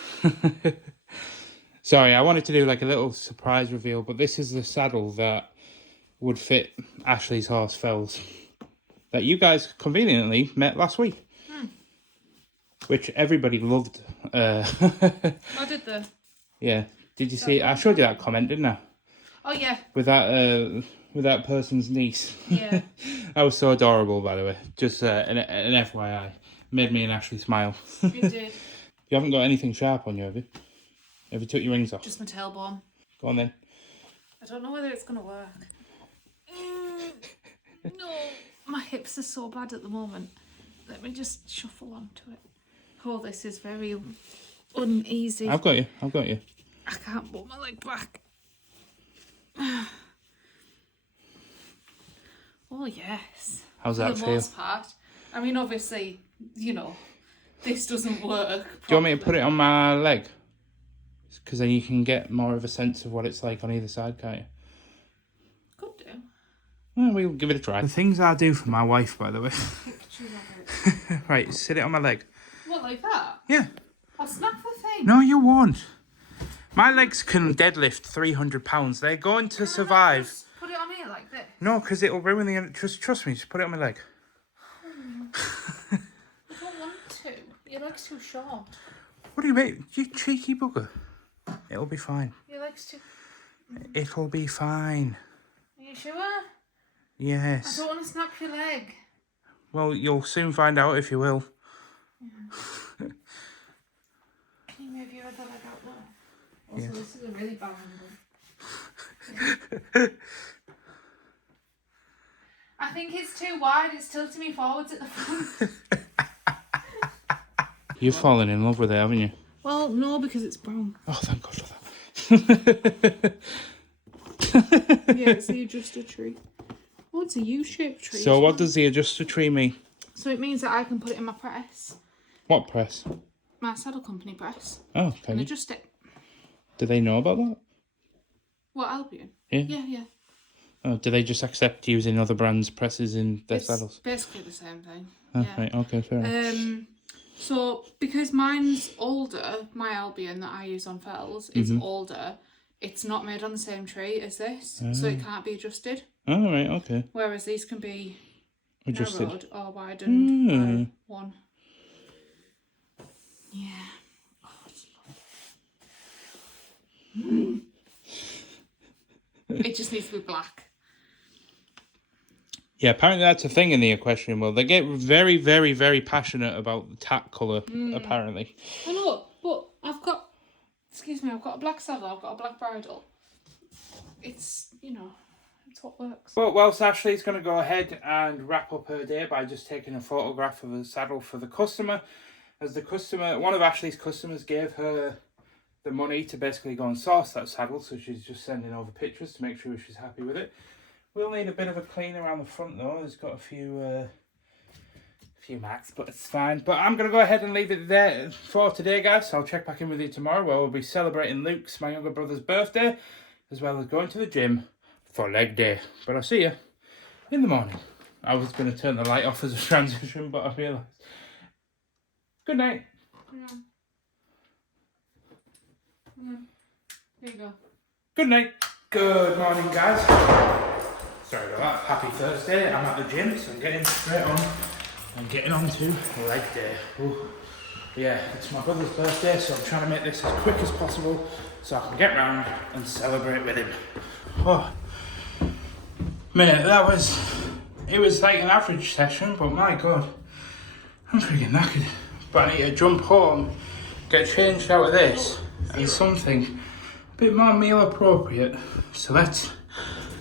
Sorry, I wanted to do like a little surprise reveal, but this is the saddle that would fit Ashleigh's horse, Fells, that you guys conveniently met last week. Which everybody loved. I did the... Yeah. Did you see? I showed you that comment, didn't I? Oh, yeah. With that person's niece. Yeah. That was so adorable, by the way. Just an FYI. Made me and Ashleigh smile. It did. You haven't got anything sharp on you, have you? Have you took your rings off? Just my tailbone. Go on then. I don't know whether it's going to work. No. My hips are so bad at the moment. Let me just shuffle onto it. Oh, this is very uneasy. I've got you. I can't put my leg back. Oh, yes. How's that For the feel? most part. I mean, obviously, you know, this doesn't work properly. Do you want me to put it on my leg? Because then you can get more of a sense of what it's like on either side, can't you? Could do. Well, we'll give it a try. The things I do for my wife, by the way. Right, sit it on my leg. What, like that? Yeah. I'll snap the thing. No, you won't. My legs can deadlift 300 pounds. They're going to survive. Just put it on here like this. No, because it'll ruin the... Trust me, just put it on my leg. I don't want to. Your leg's too short. What do you mean? You cheeky bugger. It'll be fine. Your leg's too... It'll be fine. Are you sure? Yes. I don't want to snap your leg. Well, you'll soon find out if you will. Yeah. Can you move your other leg out there? Also, Yeah. this is a really bad angle. Yeah. I I think it's too wide. It's tilting me forwards at the front. You've fallen in love with it, haven't you? Well, no, because it's brown. Oh, thank God for that. Yeah, it's the adjuster tree. Oh, it's a U-shaped tree. So what does the adjuster tree mean? So it means that I can put it in my press. What press? My saddle company press. Oh, can And you? adjust it. Do they know about that? What, Albion? Yeah. Yeah. Oh, do they just accept using other brands' presses in their saddles? Basically the same thing. Oh, Yeah. right, okay, fair enough. So because mine's older, my Albion that I use on fells is older, it's not made on the same tree as this, so it can't be adjusted. Oh, right, okay. Whereas these can be Adjusted. narrowed or widened by one. Yeah. Oh, it's lovely. It just needs to be black. Yeah, apparently that's a thing in the equestrian world. They get very, very, very passionate about the tack colour, apparently. I know, but I've got a black saddle, I've got a black bridle. It's, it's what works. But whilst Ashleigh's going to go ahead and wrap up her day by just taking a photograph of the saddle for the customer, as the customer, one of Ashleigh's customers gave her the money to basically go and source that saddle, so she's just sending over pictures to make sure she's happy with it. We'll need a bit of a clean around the front though. It's got a few marks, but it's fine. But I'm going to go ahead and leave it there for today, guys. So I'll check back in with you tomorrow, where we'll be celebrating Luke's, my younger brother's, birthday, as well as going to the gym for leg day. But I'll see you in the morning. I was going to turn the light off as a transition, but I realised. Good night. Yeah. There you go. Good night. Good morning, guys. Sorry about that. Happy Thursday. I'm at the gym, so I'm getting straight on. I'm getting on to leg day. Ooh. Yeah, it's my brother's birthday, so I'm trying to make this as quick as possible so I can get round and celebrate with him. Oh, mate, it was like an average session, but my God, I'm freaking knackered. But I need to jump home, get changed out of this, and something a bit more meal appropriate. So let's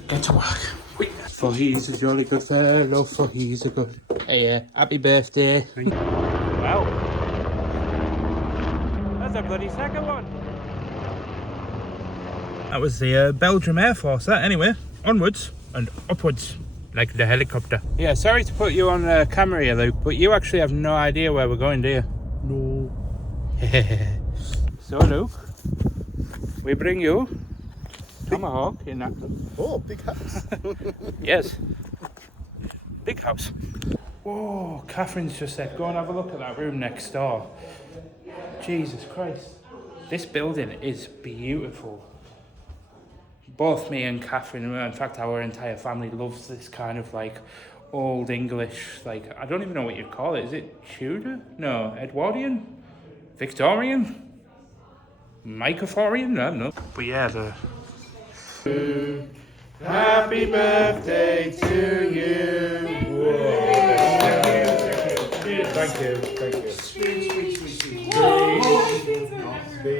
get to work. Wait. For he's a jolly good fellow, for he's a good... Hey, happy birthday. Well, that's a bloody second one. That was the Belgium Air Force, that anyway. Onwards and upwards, like the helicopter. Yeah, sorry to put you on camera here, Luke, but you actually have no idea where we're going, do you? No. So, Luke, we bring you Tomahawk in that. Oh, big house. Yes. Big house. Whoa, Catherine's just said, go and have a look at that room next door. Jesus Christ. This building is beautiful. Both me and Catherine, in fact our entire family, loves this kind of like old English, like, I don't even know what you'd call it. Is it Tudor? No, Edwardian? Victorian? Mycophorian? I don't know. But yeah, the... Happy birthday to you. Thank you.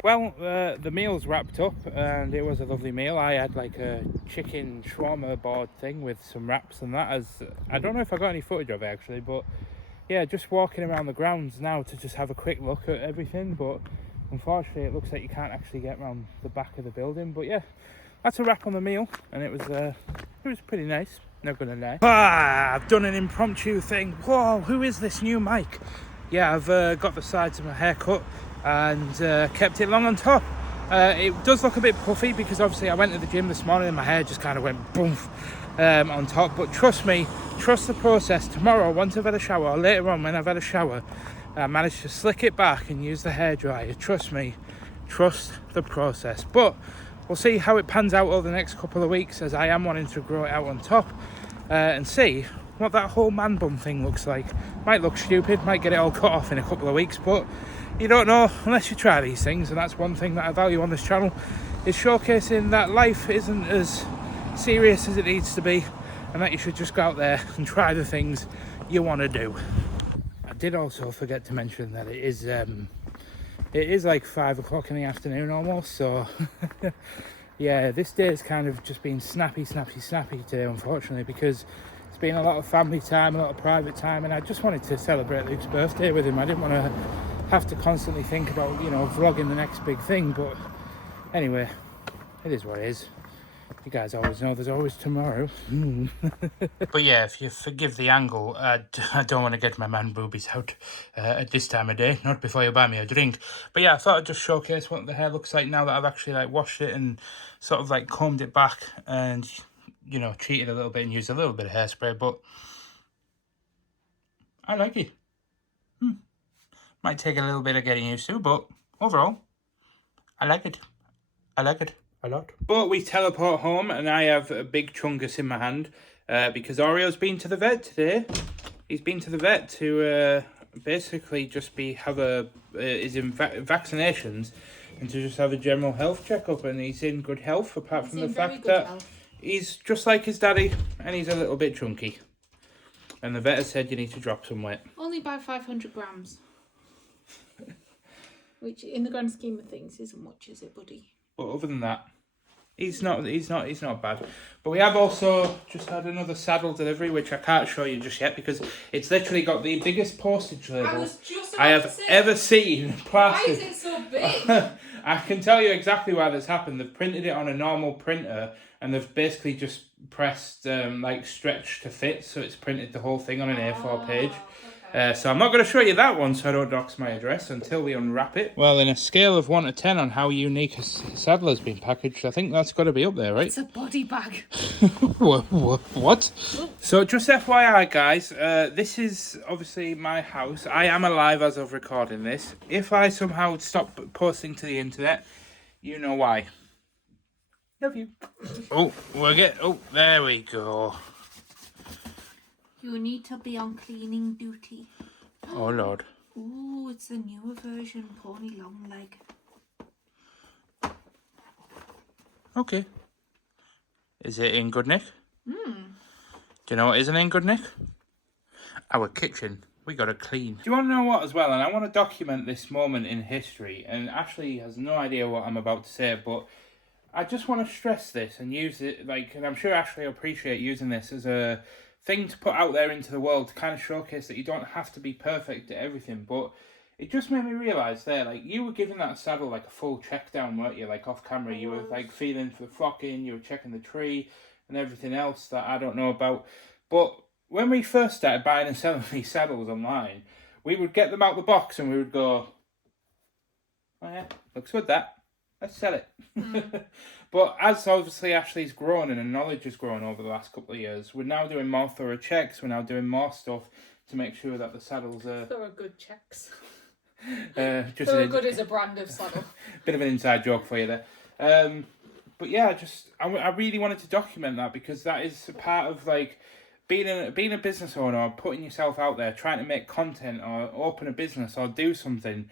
Well, the meal's wrapped up and it was a lovely meal. I had like a chicken shawarma board thing with some wraps and that. I don't know if I got any footage of it actually, but yeah, just walking around the grounds now to just have a quick look at everything. But unfortunately, it looks like you can't actually get around the back of the building. But yeah, that's a wrap on the meal, and it was pretty nice, not gonna lie. I've done an impromptu thing. Whoa, who is this new mic? Yeah, I've got the sides of my hair cut and kept it long on top. It does look a bit puffy because obviously I went to the gym this morning and my hair just kind of went boom on top. But trust me, trust the process. Tomorrow, once I've had a shower, or later on when I've had a shower, I managed to slick it back and use the hairdryer. Trust me, trust the process. But we'll see how it pans out over the next couple of weeks, as I am wanting to grow it out on top and see what that whole man bun thing looks like. Might look stupid, might get it all cut off in a couple of weeks, but you don't know unless you try these things. And that's one thing that I value on this channel, is showcasing that life isn't as serious as it needs to be, and that you should just go out there and try the things you want to do. I did also forget to mention that it is like 5 o'clock in the afternoon almost, so yeah, this day has kind of just been snappy today, unfortunately, because It's been a lot of family time, a lot of private time, and I just wanted to celebrate Luke's birthday with him. I didn't want to have to constantly think about, you know, vlogging the next big thing, but anyway, it is what it is. You guys always know there's always tomorrow. But yeah, if you forgive the angle, I don't want to get my man boobies out at this time of day, not before you buy me a drink. But yeah, I thought I'd just showcase what the hair looks like now that I've actually like washed it and sort of like combed it back and, you know, treated a little bit and used a little bit of hairspray, but I like it. Might take a little bit of getting used to, but overall, I like it. I like it a lot. But we teleport home and I have a big chungus in my hand because Oreo's been to the vet today. He's been to the vet to basically just have his vaccinations and to just have a general health checkup, and he's in good health apart from the fact that he's just like his daddy and he's a little bit chunky. And the vet has said you need to drop some weight. Only by 500 grams. Which, in the grand scheme of things, isn't much, is it, buddy? But other than that, he's not bad. But we have also just had another saddle delivery, which I can't show you just yet because it's literally got the biggest postage label I have ever seen plastered. Why is it so big? I can tell you exactly why this happened. They've printed it on a normal printer and they've basically just pressed like stretch to fit, so it's printed the whole thing on an A4 page. So I'm not going to show you that one so I don't dox my address until we unwrap it. Well, in a scale of 1 to 10 on how unique a saddle has been packaged, I think that's got to be up there, right? It's a body bag. What? So just FYI, guys, this is obviously my house. I am alive as of recording this. If I somehow stop posting to the internet, you know why. Love you. Oh, there we go. You need to be on cleaning duty. Oh, Lord. Ooh, it's the newer version, Pony Longleg. Okay. Is it in good nick? Do you know what isn't in good nick? Our kitchen. We got to clean. Do you want to know what as well? And I want to document this moment in history. And Ashley has no idea what I'm about to say, but I just want to stress this and use it, like, and I'm sure Ashley will appreciate using this as a thing to put out there into the world to kind of showcase that you don't have to be perfect at everything. But it just made me realise there, like, you were giving that saddle like a full check down, weren't you? Like off camera, you were like feeling for the flocking, you were checking the tree and everything else that I don't know about. But when we first started buying and selling these saddles online, we would get them out the box and we would go, oh yeah, looks good that. Let's sell it. But as obviously Ashley's grown and her knowledge has grown over the last couple of years, we're now doing more thorough checks. We're now doing more stuff to make sure that the saddles are... Thorough good checks. Thorough good is a brand of saddle. Bit of an inside joke for you there. But yeah, I really wanted to document that because that is a part of like being a business owner or putting yourself out there, trying to make content or open a business or do something.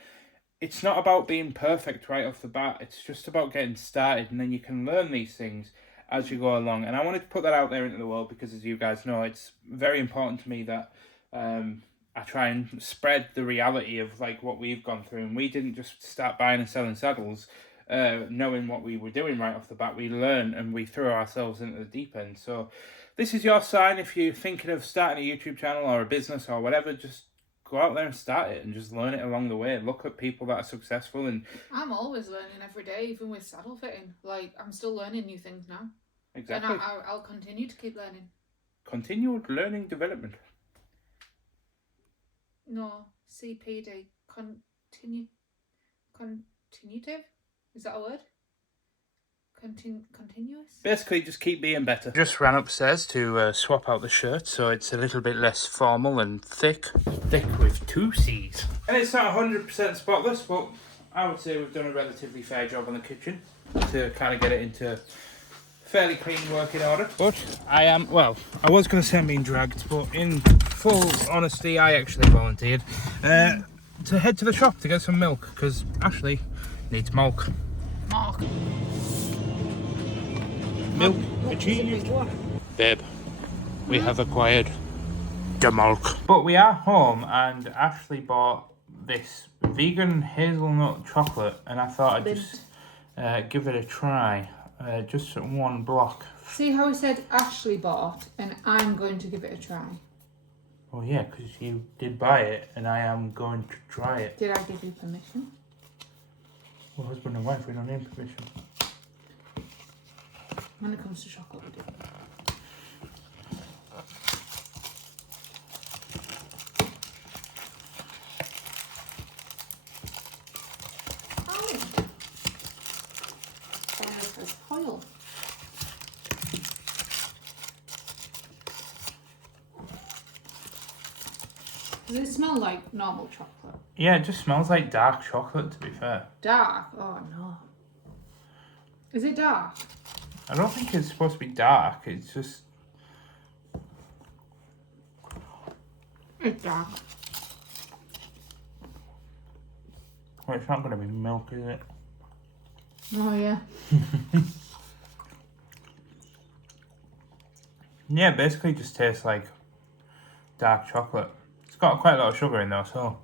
It's not about being perfect right off the bat. It's just about getting started, and then you can learn these things as you go along. And I wanted to put that out there into the world because, as you guys know, it's very important to me that I try and spread the reality of like what we've gone through. And we didn't just start buying and selling saddles knowing what we were doing right off the bat. We learned and we threw ourselves into the deep end. So this is your sign if you're thinking of starting a YouTube channel or a business or whatever. Just go out there and start it and just learn it along the way. Look at people that are successful. And I'm always learning every day, even with saddle fitting. Like, I'm still learning new things now. Exactly. And I'll continue to keep learning. Continued learning development. No, CPD. Continuative? Is that a word? Continuous? Basically, just keep being better. Just ran upstairs to swap out the shirt, so it's a little bit less formal and thick. Thick with 2 C's. And it's not 100% spotless, but I would say we've done a relatively fair job on the kitchen to kind of get it into fairly clean working order. But I was going to say I'm being dragged, but in full honesty, I actually volunteered to head to the shop to get some milk, because Ashley needs milk. Milk achieved. Babe, we have acquired the milk. But we are home and Ashley bought this vegan hazelnut chocolate and I thought I'd just give it a try. Just one block. See how he said Ashleigh bought, and I'm going to give it a try. Oh yeah, because you did buy it, and I am going to try it. Did I give you permission? Well, husband and wife, we don't need permission. When it comes to chocolate, we do. Foil. Does it smell like normal chocolate? Yeah, it just smells like dark chocolate, to be fair. Dark? Oh no. Is it dark? I don't think it's supposed to be dark, it's just... It's dark. Well, it's not going to be milk, is it? Oh yeah. Yeah, it basically just tastes like dark chocolate. It's got quite a lot of sugar in though, so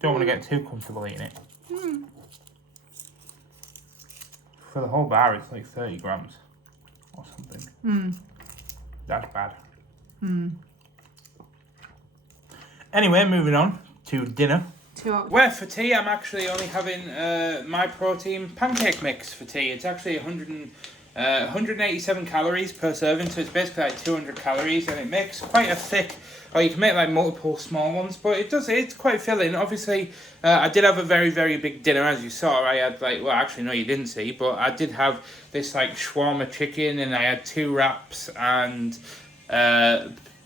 don't want to get too comfortable eating it. For the whole bar, it's like 30 grams or something. That's bad. Anyway, moving on to dinner. Where for tea, I'm actually only having my protein pancake mix for tea. It's actually 187 calories per serving, so it's basically like 200 calories, and it makes quite a thick, or you can make like multiple small ones, but it's quite filling. Obviously, I did have a very, very big dinner, as you saw. I had like, well, actually, no, you didn't see, but I did have this like shawarma chicken, and I had 2 wraps, and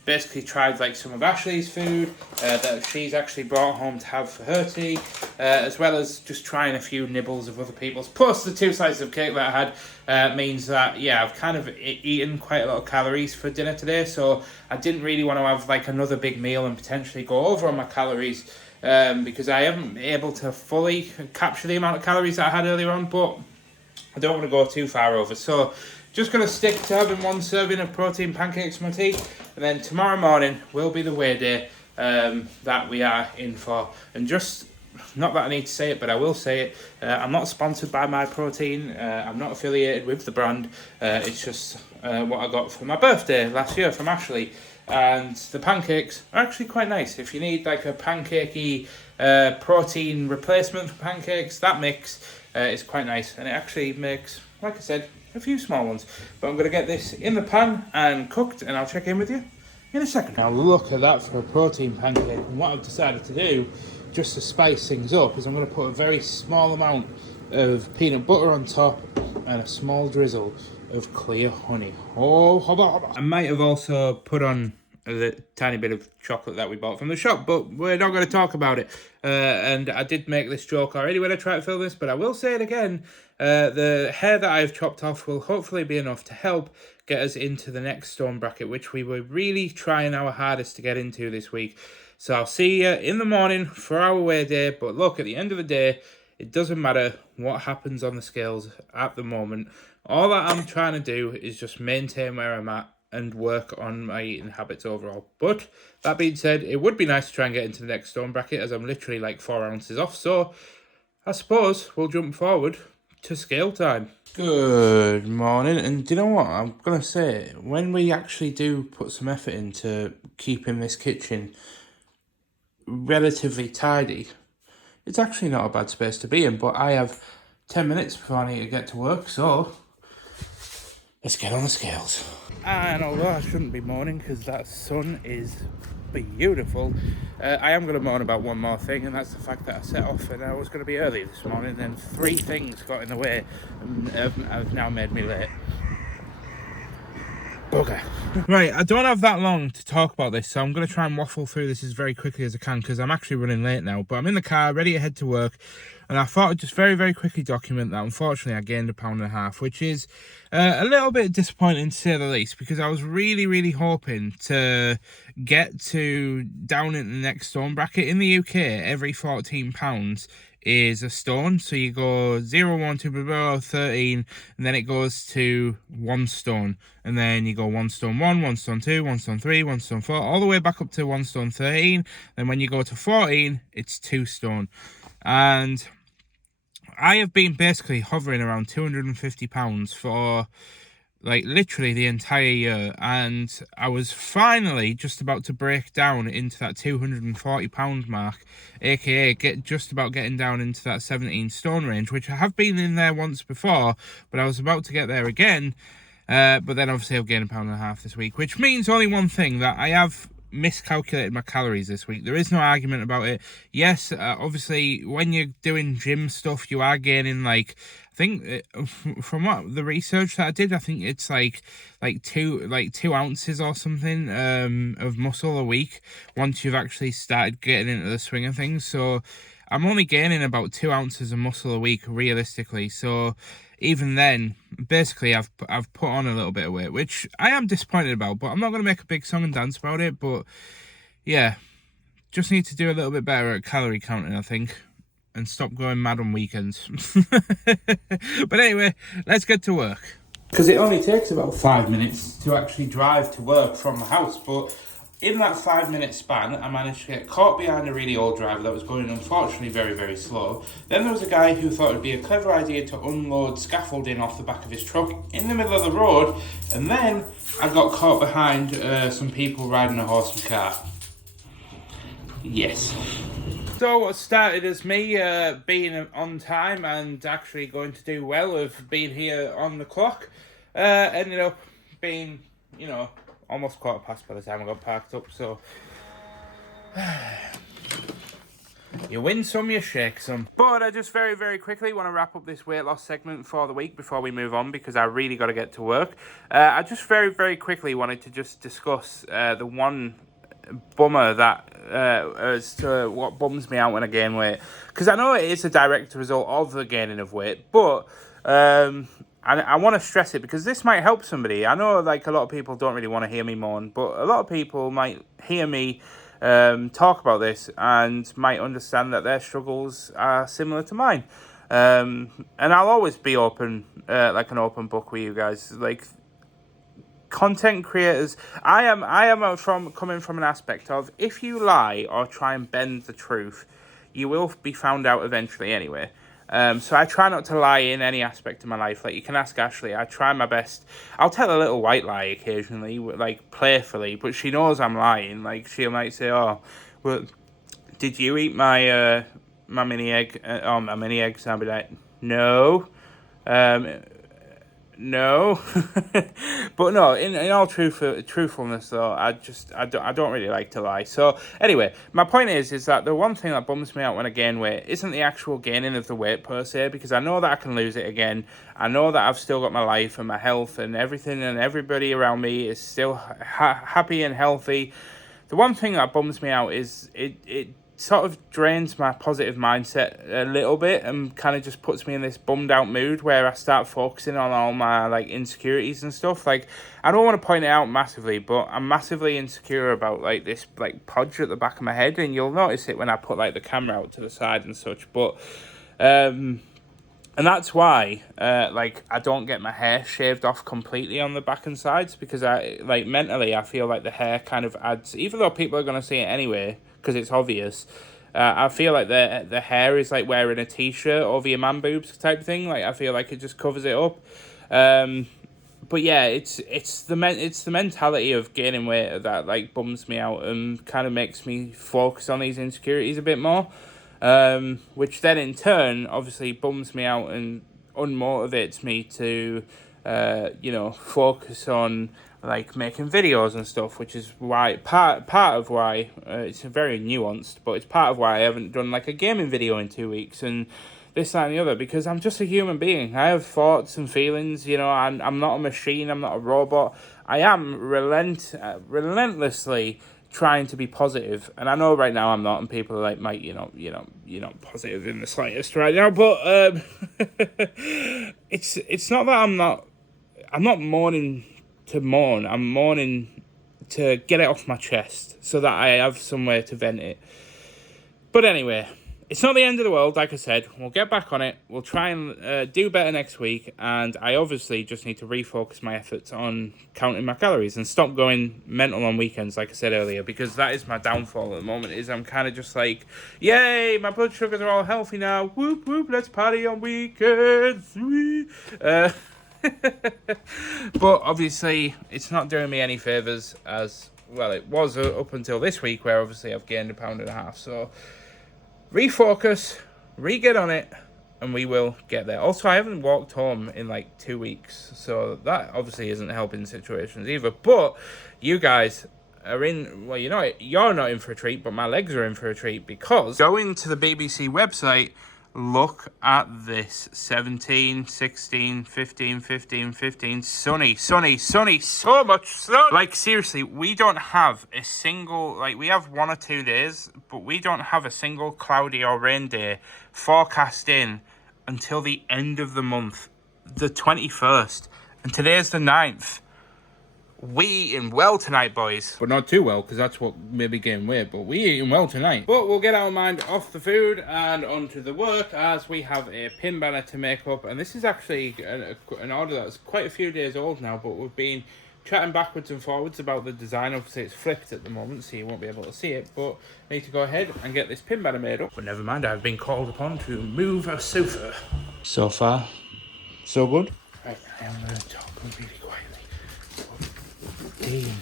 basically tried like some of Ashleigh's food that she's actually brought home to have for her tea, as well as just trying a few nibbles of other people's. Plus the 2 slices of cake that I had means that, yeah, I've kind of eaten quite a lot of calories for dinner today, so I didn't really want to have like another big meal and potentially go over on my calories, because I haven't been able to fully capture the amount of calories that I had earlier on, but I don't want to go too far over. So just going to stick to having 1 serving of protein pancakes for my tea, and then tomorrow morning will be the weigh day that we are in for. And just, not that I need to say it, but I will say it, I'm not sponsored by My Protein, I'm not affiliated with the brand, it's just what I got for my birthday last year from Ashleigh. And the pancakes are actually quite nice. If you need like a pancakey protein replacement for pancakes, that mix is quite nice, and it actually makes, like I said, a few small ones. But I'm going to get this in the pan and cooked, and I'll check in with you in a second. Now look at that for a protein pancake. And what I've decided to do, just to spice things up, is I'm going to put a very small amount of peanut butter on top and a small drizzle of clear honey. Oh, hubba, hubba. I might have also put on a tiny bit of chocolate that we bought from the shop, but we're not going to talk about it. And I did make this joke already when I tried to film this, but I will say it again. The hair that I've chopped off will hopefully be enough to help get us into the next stone bracket, which we were really trying our hardest to get into this week. So I'll see you in the morning for our weigh day. But look, at the end of the day, it doesn't matter what happens on the scales at the moment. All that I'm trying to do is just maintain where I'm at and work on my eating habits overall. But that being said, it would be nice to try and get into the next stone bracket, as I'm literally like 4 ounces off. So I suppose we'll jump forward to scale time. Good morning, and do you know what I'm gonna say? When we actually do put some effort into keeping this kitchen relatively tidy, it's actually not a bad space to be in. But I have 10 minutes before I need to get to work, so let's get on the scales. And although I shouldn't be moaning because that sun is beautiful, I am going to moan about one more thing, and that's the fact that I set off and I was going to be early this morning, and 3 things got in the way and have now made me late. Bugger. Right, I don't have that long to talk about this, so I'm going to try and waffle through this as very quickly as I can, because I'm actually running late now. But I'm in the car, ready to head to work, and I thought I'd just very, very quickly document that unfortunately I gained 1.5 pounds, which is a little bit disappointing to say the least, because I was really, really hoping to get to down in the next stone bracket. In the UK, every £14 is a stone, so you go 0, 1, 2, 13, and then it goes to 1 stone, and then you go 1 stone 1, 1 stone 2, 1 stone 3, 1 stone 4, all the way back up to 1 stone 13. Then when you go to 14, it's 2 stone. And I have been basically hovering around £250 for like literally the entire year, and I was finally just about to break down into that £240 mark, aka just about getting down into that 17 stone range, which I have been in there once before, but I was about to get there again. But then obviously I've gained £1.50 this week, which means only one thing, that I have miscalculated my calories this week. There is no argument about it. Yes, obviously when you're doing gym stuff, you are gaining, like, I think from what the research that I did, I think it's like 2 ounces or something of muscle a week once you've actually started getting into the swing of things. So I'm only gaining about 2 ounces of muscle a week realistically. So even then, basically, I've put on a little bit of weight, which I am disappointed about, but I'm not going to make a big song and dance about it. But yeah, just need to do a little bit better at calorie counting, I think, and stop going mad on weekends. But anyway, let's get to work. Because it only takes about 5 minutes to actually drive to work from the house, but in that 5-minute span, I managed to get caught behind a really old driver that was going, unfortunately, very, very slow. Then there was a guy who thought it would be a clever idea to unload scaffolding off the back of his truck in the middle of the road. And then I got caught behind some people riding a horse and cart. Yes. So what started as me being on time and actually going to do well of being here on the clock, ended up being, you know, almost £15 by the time I got parked up. So you win some, you shake some. But I just very, very quickly want to wrap up this weight loss segment for the week before we move on, because I really got to get to work. I just very, very quickly wanted to just discuss the one bummer that as to what bums me out when I gain weight, because I know it is a direct result of the gaining of weight, but I want to stress it because this might help somebody. I know, like, a lot of people don't really want to hear me moan, but a lot of people might hear me talk about this and might understand that their struggles are similar to mine. And I'll always be open, like an open book with you guys. Like, content creators, I am coming from an aspect of, if you lie or try and bend the truth, you will be found out eventually anyway. So I try not to lie in any aspect of my life. Like, you can ask Ashleigh, I try my best. I'll tell a little white lie occasionally, like playfully, but she knows I'm lying. Like, she might say, "Oh, well, did you eat my my mini egg? My mini eggs?" And I'll be like, "No." No. But no, in all truthfulness though, I don't really like to lie. So anyway, my point is that the one thing that bums me out when I gain weight isn't the actual gaining of the weight per se, because I know that I can lose it again. I know that I've still got my life and my health and everything, and everybody around me is still happy and healthy. The one thing that bums me out is it sort of drains my positive mindset a little bit and kind of just puts me in this bummed out mood where I start focusing on all my, like, insecurities and stuff. Like, I don't want to point it out massively, but I'm massively insecure about, like, this, like, podge at the back of my head, and you'll notice it when I put, like, the camera out to the side and such. But and that's why, like, I don't get my hair shaved off completely on the back and sides, because I, like, mentally, I feel like the hair kind of adds, even though people are going to see it anyway, because it's obvious, I feel like the hair is like wearing a t-shirt over your man boobs type thing. Like, I feel like it just covers it up. But yeah, it's the mentality of gaining weight that, like, bums me out and kind of makes me focus on these insecurities a bit more. Which then in turn obviously bums me out and unmotivates me to, you know, focus on, like, making videos and stuff, which is why part of why it's very nuanced, but it's part of why I haven't done, like, a gaming video in 2 weeks and this, that, and the other, because I'm just a human being. I have thoughts and feelings, you know. I'm not a machine. I'm not a robot. I am relentlessly trying to be positive, and I know right now I'm not, and people are like, "Mike, you're not positive in the slightest right now." But it's not that I'm not mourning to mourn. I'm mourning to get it off my chest so that I have somewhere to vent it. But anyway, it's not the end of the world, like I said. We'll get back on it. We'll try and do better next week. And I obviously just need to refocus my efforts on counting my calories and stop going mental on weekends, like I said earlier, because that is my downfall at the moment, is I'm kind of just like, yay, my blood sugars are all healthy now. Whoop, whoop, let's party on weekends. But obviously, it's not doing me any favours, as well it was up until this week, where obviously I've gained 1.5 pounds. So refocus, re-get on it, and we will get there. Also, I haven't walked home in like 2 weeks, so that obviously isn't helping situations either. But you guys are in, well, you're not in for a treat, but my legs are in for a treat, because going to the BBC website, look at this. 17, 16, 15, 15, 15. Sunny, sunny, sunny. So much sun. Like, seriously, we don't have a single, like, we have 1 or 2 days, but we don't have a single cloudy or rain day forecast in until the end of the month, the 21st. And today's the 9th. We eating well tonight, boys. But not too well, because that's what maybe gain weight. But we eating well tonight. But we'll get our mind off the food and onto the work, as we have a pin banner to make up. And this is actually an order that's quite a few days old now, but we've been chatting backwards and forwards about the design. Obviously, it's flipped at the moment, so you won't be able to see it. But I need to go ahead and get this pin banner made up. But never mind, I've been called upon to move a sofa. So far, so good. Right, I am going to talk really quietly. Dean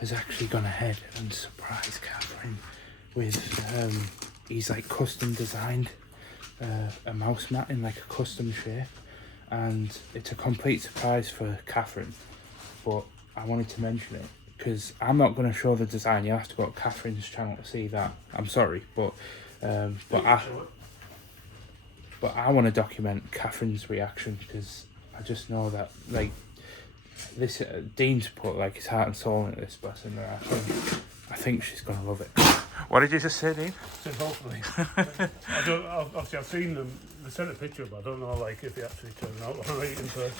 has actually gone ahead and surprised Catherine with, he's like custom designed a mouse mat in like a custom shape, and it's a complete surprise for Catherine, but I wanted to mention it because I'm not going to show the design. You have to go to Catherine's channel to see that. I'm sorry, but I want to document Catherine's reaction, because I just know that, like, this Dean's put like his heart and soul into this blessing, and I think she's gonna love it. What did you just say, Dean? Said hopefully. Obviously I've seen them. They sent a picture, but I don't know like if it actually turned out right in person.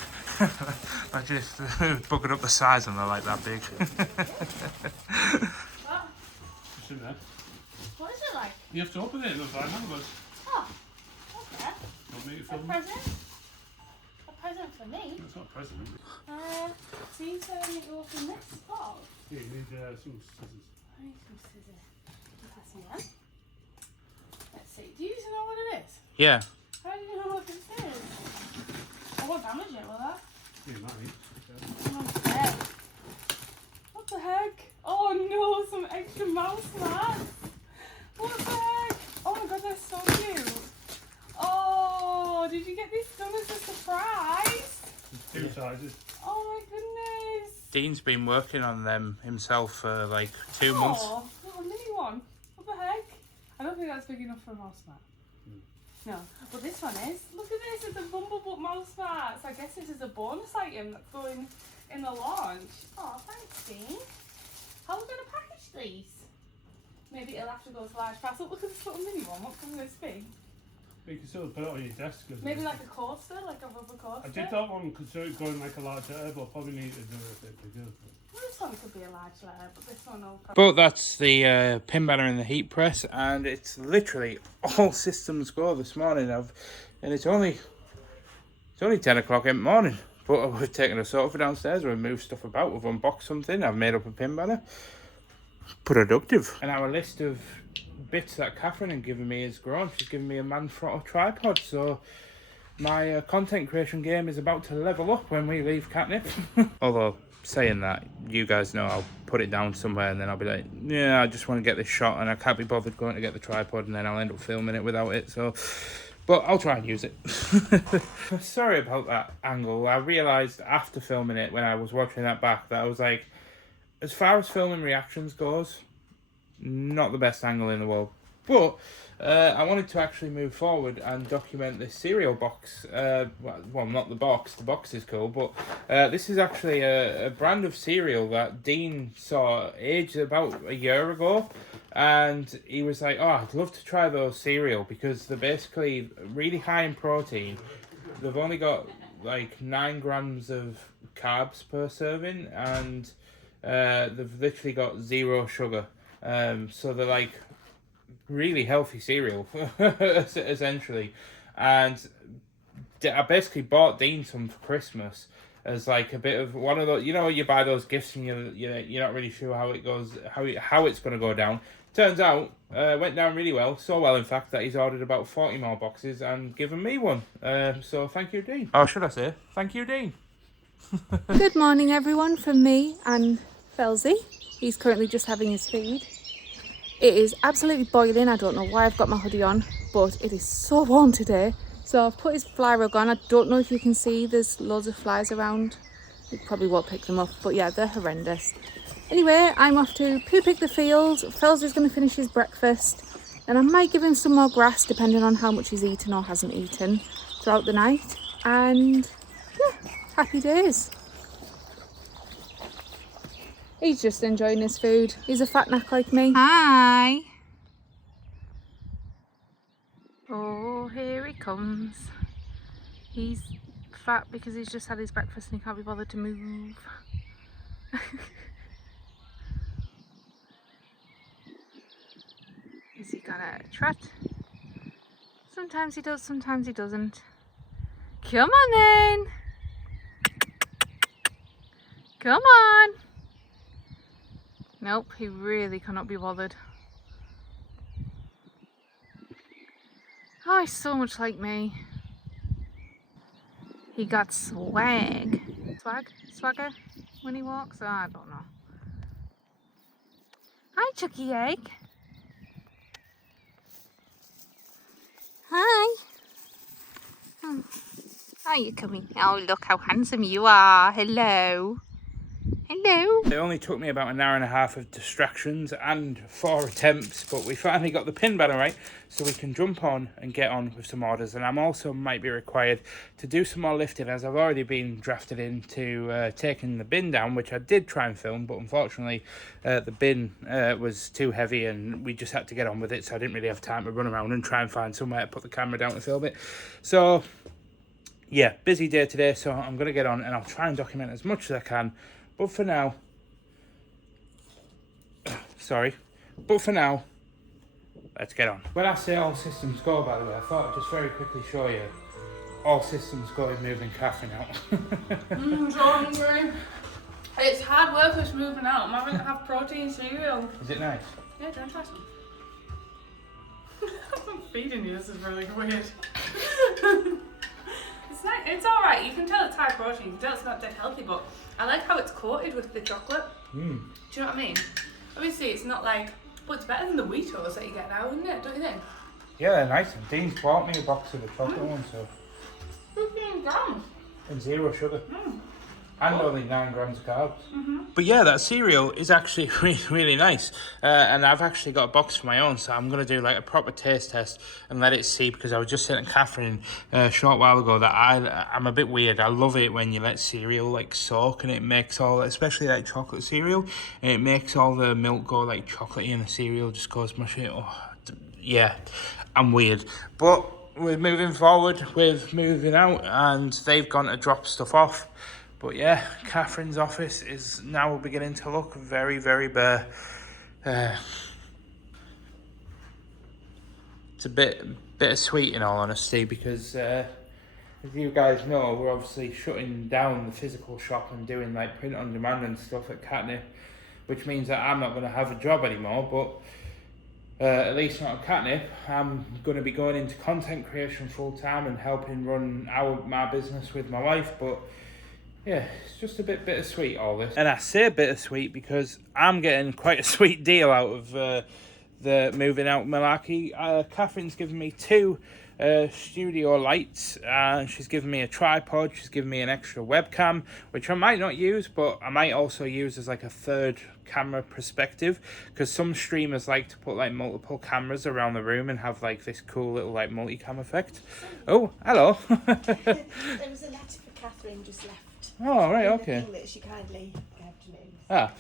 Imagine if bucketed up the size and they're like that big. What? It's in there. What is it like? You have to open it. It looks like numbers. Oh, okay. Don't make it A film. present? A present for me? It's not a present. Is it? So you telling me to open this box? Yeah, you need some scissors. I need some scissors. Pass me that. Let's see. Do you know what it is? Yeah. How do you know what this is? I won't damage it, will I? Yeah, you might. I'm scared. What the heck? Oh no, some extra mouse mats. What the heck? Oh my god, they're so cute. Oh, did you get these done as a surprise? Two sizes. Oh my goodness. Dean's been working on them himself for like 2 months. Oh, little mini one. What the heck? I don't think that's big enough for a mouse mat. No, but this one is. Look at this, it's a Bumblebook mouse mat. So I guess this is a bonus item that's going in the launch. Oh, thanks, Dean. How are we going to package these? Maybe it'll have to go to large parcel. Look at this little mini one. What can this be? You can still put it on your desk. Maybe like a coaster, like a rubber coaster. I did that one because it going like a large letter, but probably need to do it a bit bigger. Well, this one could be a large letter, but this one will probably... But that's the pin banner in the heat press, and it's literally all systems go this morning. And it's only 10 o'clock in the morning. But we've taken a sofa downstairs, we've moved stuff about, we've unboxed something, I've made up a pin banner. Productive. And our list of bits that Catherine had given me is grown. She's given me a Manfrotto tripod, so my content creation game is about to level up when we leave Katnipp. Although, saying that, you guys know I'll put it down somewhere and then I'll be like, yeah, I just want to get this shot and I can't be bothered going to get the tripod, and then I'll end up filming it without it, so... But I'll try and use it. Sorry about that angle. I realised after filming it, when I was watching that back, that I was like, as far as filming reactions goes, not the best angle in the world. But I wanted to actually move forward and document this cereal box. Well, not the box is cool, but this is actually a brand of cereal that Dean saw aged about a year ago. And he was like, oh, I'd love to try those cereal because they're basically really high in protein. They've only got like 9 grams of carbs per serving, and they've literally got 0 sugar. So they're like really healthy cereal, essentially. And I basically bought Dean some for Christmas as like a bit of one of those, you know, you buy those gifts and you're not really sure how it goes, how it's going to go down. Turns out, went down really well. So well, in fact, that he's ordered about 40 more boxes and given me one. So thank you, Dean. Or should I say, thank you, Dean. Good morning, everyone, from me and Felzy. He's currently just having his feed. It is absolutely boiling. I don't know why I've got my hoodie on, but it is so warm today. So I've put his fly rug on. I don't know if you can see, there's loads of flies around. You probably won't pick them up, but yeah, they're horrendous. Anyway, I'm off to pick the field. Felzy's going to finish his breakfast. Then I might give him some more grass, depending on how much he's eaten or hasn't eaten throughout the night. And yeah, happy days. He's just enjoying his food. He's a fat knack like me. Hi. Oh, here he comes. He's fat because he's just had his breakfast and he can't be bothered to move. Is he gonna trot? Sometimes he does, sometimes he doesn't. Come on then. Come on. Nope, he really cannot be bothered. Oh, he's so much like me. He got swag. Swagger when he walks? Oh, I don't know. Hi, Chucky Egg. Hi. Oh. Are you coming? Oh, look how handsome you are. Hello. Hello. It only took me about an hour and a half of distractions and 4 attempts, but we finally got the pin banner right, so we can jump on and get on with some orders. And I'm also might be required to do some more lifting, as I've already been drafted into taking the bin down, which I did try and film, but unfortunately the bin was too heavy and we just had to get on with it, so I didn't really have time to run around and try and find somewhere to put the camera down to film it. So yeah, busy day today, so I'm going to get on and I'll try and document as much as I can. But for now, let's get on. When I say all systems go, by the way, I thought I'd just very quickly show you all systems go in moving Catherine out. So hungry. It's hard work just moving out. I'm having to have protein cereal. Is it nice? Yeah, don't try some. I'm feeding you, this is really weird. It's nice, it's alright, you can tell it's high protein, you can tell it's not dead healthy, but I like how it's coated with the chocolate. Do you know what I mean? Obviously it's not like, but it's better than the Wheatos that you get now, isn't it? Don't you think? Yeah, they're nice. And Dean's bought me a box of the chocolate one, so. 15 grams. And 0 sugar. And only 9 grams of carbs. But yeah, that cereal is actually really, really nice. And I've actually got a box for my own, so I'm going to do like a proper taste test and let it see, because I was just saying to Catherine a short while ago that I'm a bit weird. I love it when you let cereal like soak and it makes all, especially like chocolate cereal, and it makes all the milk go like chocolatey and the cereal just goes mushy. Oh, yeah, I'm weird. But we're moving forward with moving out and they've gone to drop stuff off. But yeah, Catherine's office is now beginning to look very, very bare. It's a bit sweet in all honesty, because as you guys know, we're obviously shutting down the physical shop and doing like print on demand and stuff at Katnipp, which means that I'm not going to have a job anymore, but at least not at Katnipp. I'm going to be going into content creation full time and helping run my business with my wife, but yeah, it's just a bit bittersweet, all this. And I say bittersweet because I'm getting quite a sweet deal out of the moving out malarkey. Catherine's given me 2 studio lights, and she's given me a tripod. She's given me an extra webcam, which I might not use, but I might also use as like a third camera perspective, because some streamers like to put like multiple cameras around the room and have like this cool little like multicam effect. Oh, hello. There was a letter for Catherine just left. Oh, right, okay. The thing that she kindly gave to me. Ah.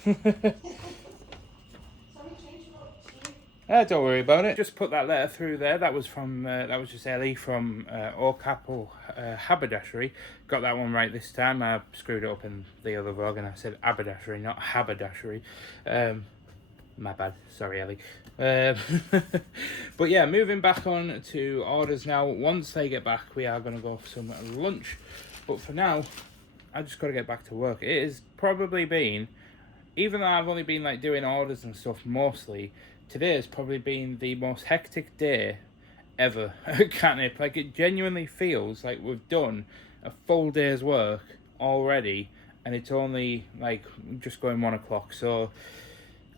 Don't worry about it. Just put that letter through there. That was from that was just Ellie from Oak Apple Haberdashery. Got that one right this time. I screwed it up in the other vlog and I said haberdashery, not haberdashery. My bad. Sorry, Ellie. But yeah, moving back on to orders now. Once they get back, we are going to go for some lunch. But for now, I just got to get back to work. It has probably been, even though I've only been like doing orders and stuff mostly, today has probably been the most hectic day ever at Katnipp. Like, it genuinely feels like we've done a full day's work already, and it's only like just going 1 o'clock. So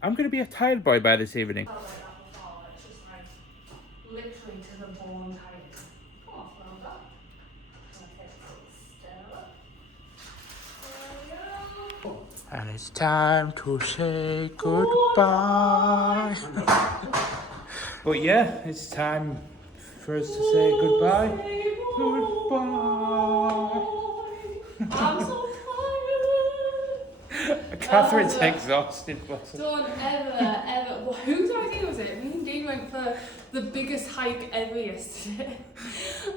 I'm going to be a tired boy by this evening. It's just like literally to the bone tight. Come on, well done. And it's time to say goodbye. But yeah, it's time for us to say goodbye. Goodbye. I'm so tired. Catherine's exhausted. Bless her. Don't ever. Well, whose idea was it? Me and Dean went for the biggest hike ever yesterday.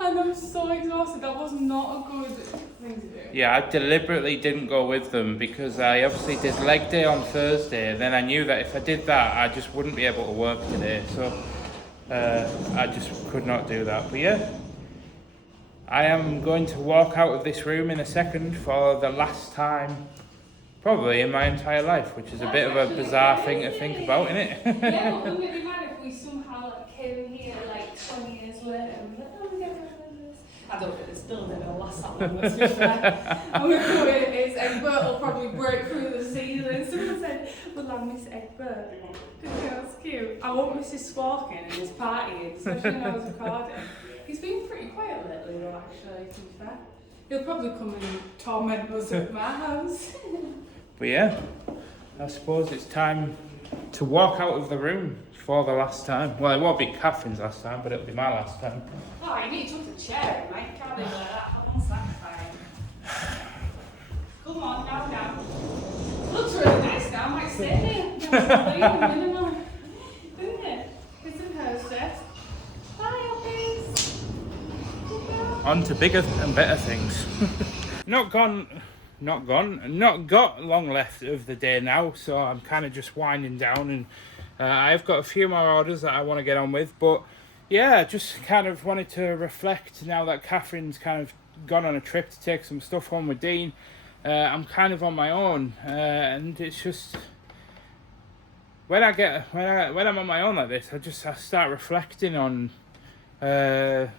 And I'm so exhausted. That was not a good thing to do. Yeah, I deliberately didn't go with them because I obviously did leg day on Thursday. And then I knew that if I did that, I just wouldn't be able to work today. So I just could not do that. But yeah, I am going to walk out of this room in a second for the last time probably in my entire life, which is a bit of a bizarre thing to think about, isn't it? Yeah, but wouldn't it be mad if we somehow like came in here like 20 years later and we're like, oh, we get rid of this. I don't think this building will last that long, let's be fair. And we know what it is, Egbert will probably break through the ceiling. Someone said, well, I miss Egbert. Didn't you think that's cute? I won't miss his squawking and his partying, especially when I was recording. He's been pretty quiet lately though, actually, to be fair. He'll probably come and torment us at my house. But yeah, I suppose it's time to walk out of the room for the last time. Well, it won't be Catherine's last time, but it'll be my last time. Oh, you need to take the chair, mate. Can't do like that. What's that time? Come on, down. Looks really nice now. I might stay here. Minimum. Didn't it? It's a Thursday. Bye, Oppies. On to bigger and better things. Not got long left of the day now, so I'm kind of just winding down, and I've got a few more orders that I want to get on with. But yeah, just kind of wanted to reflect now that Catherine's kind of gone on a trip to take some stuff home with Dean. I'm kind of on my own, and it's just when I'm on my own like this, I start reflecting on the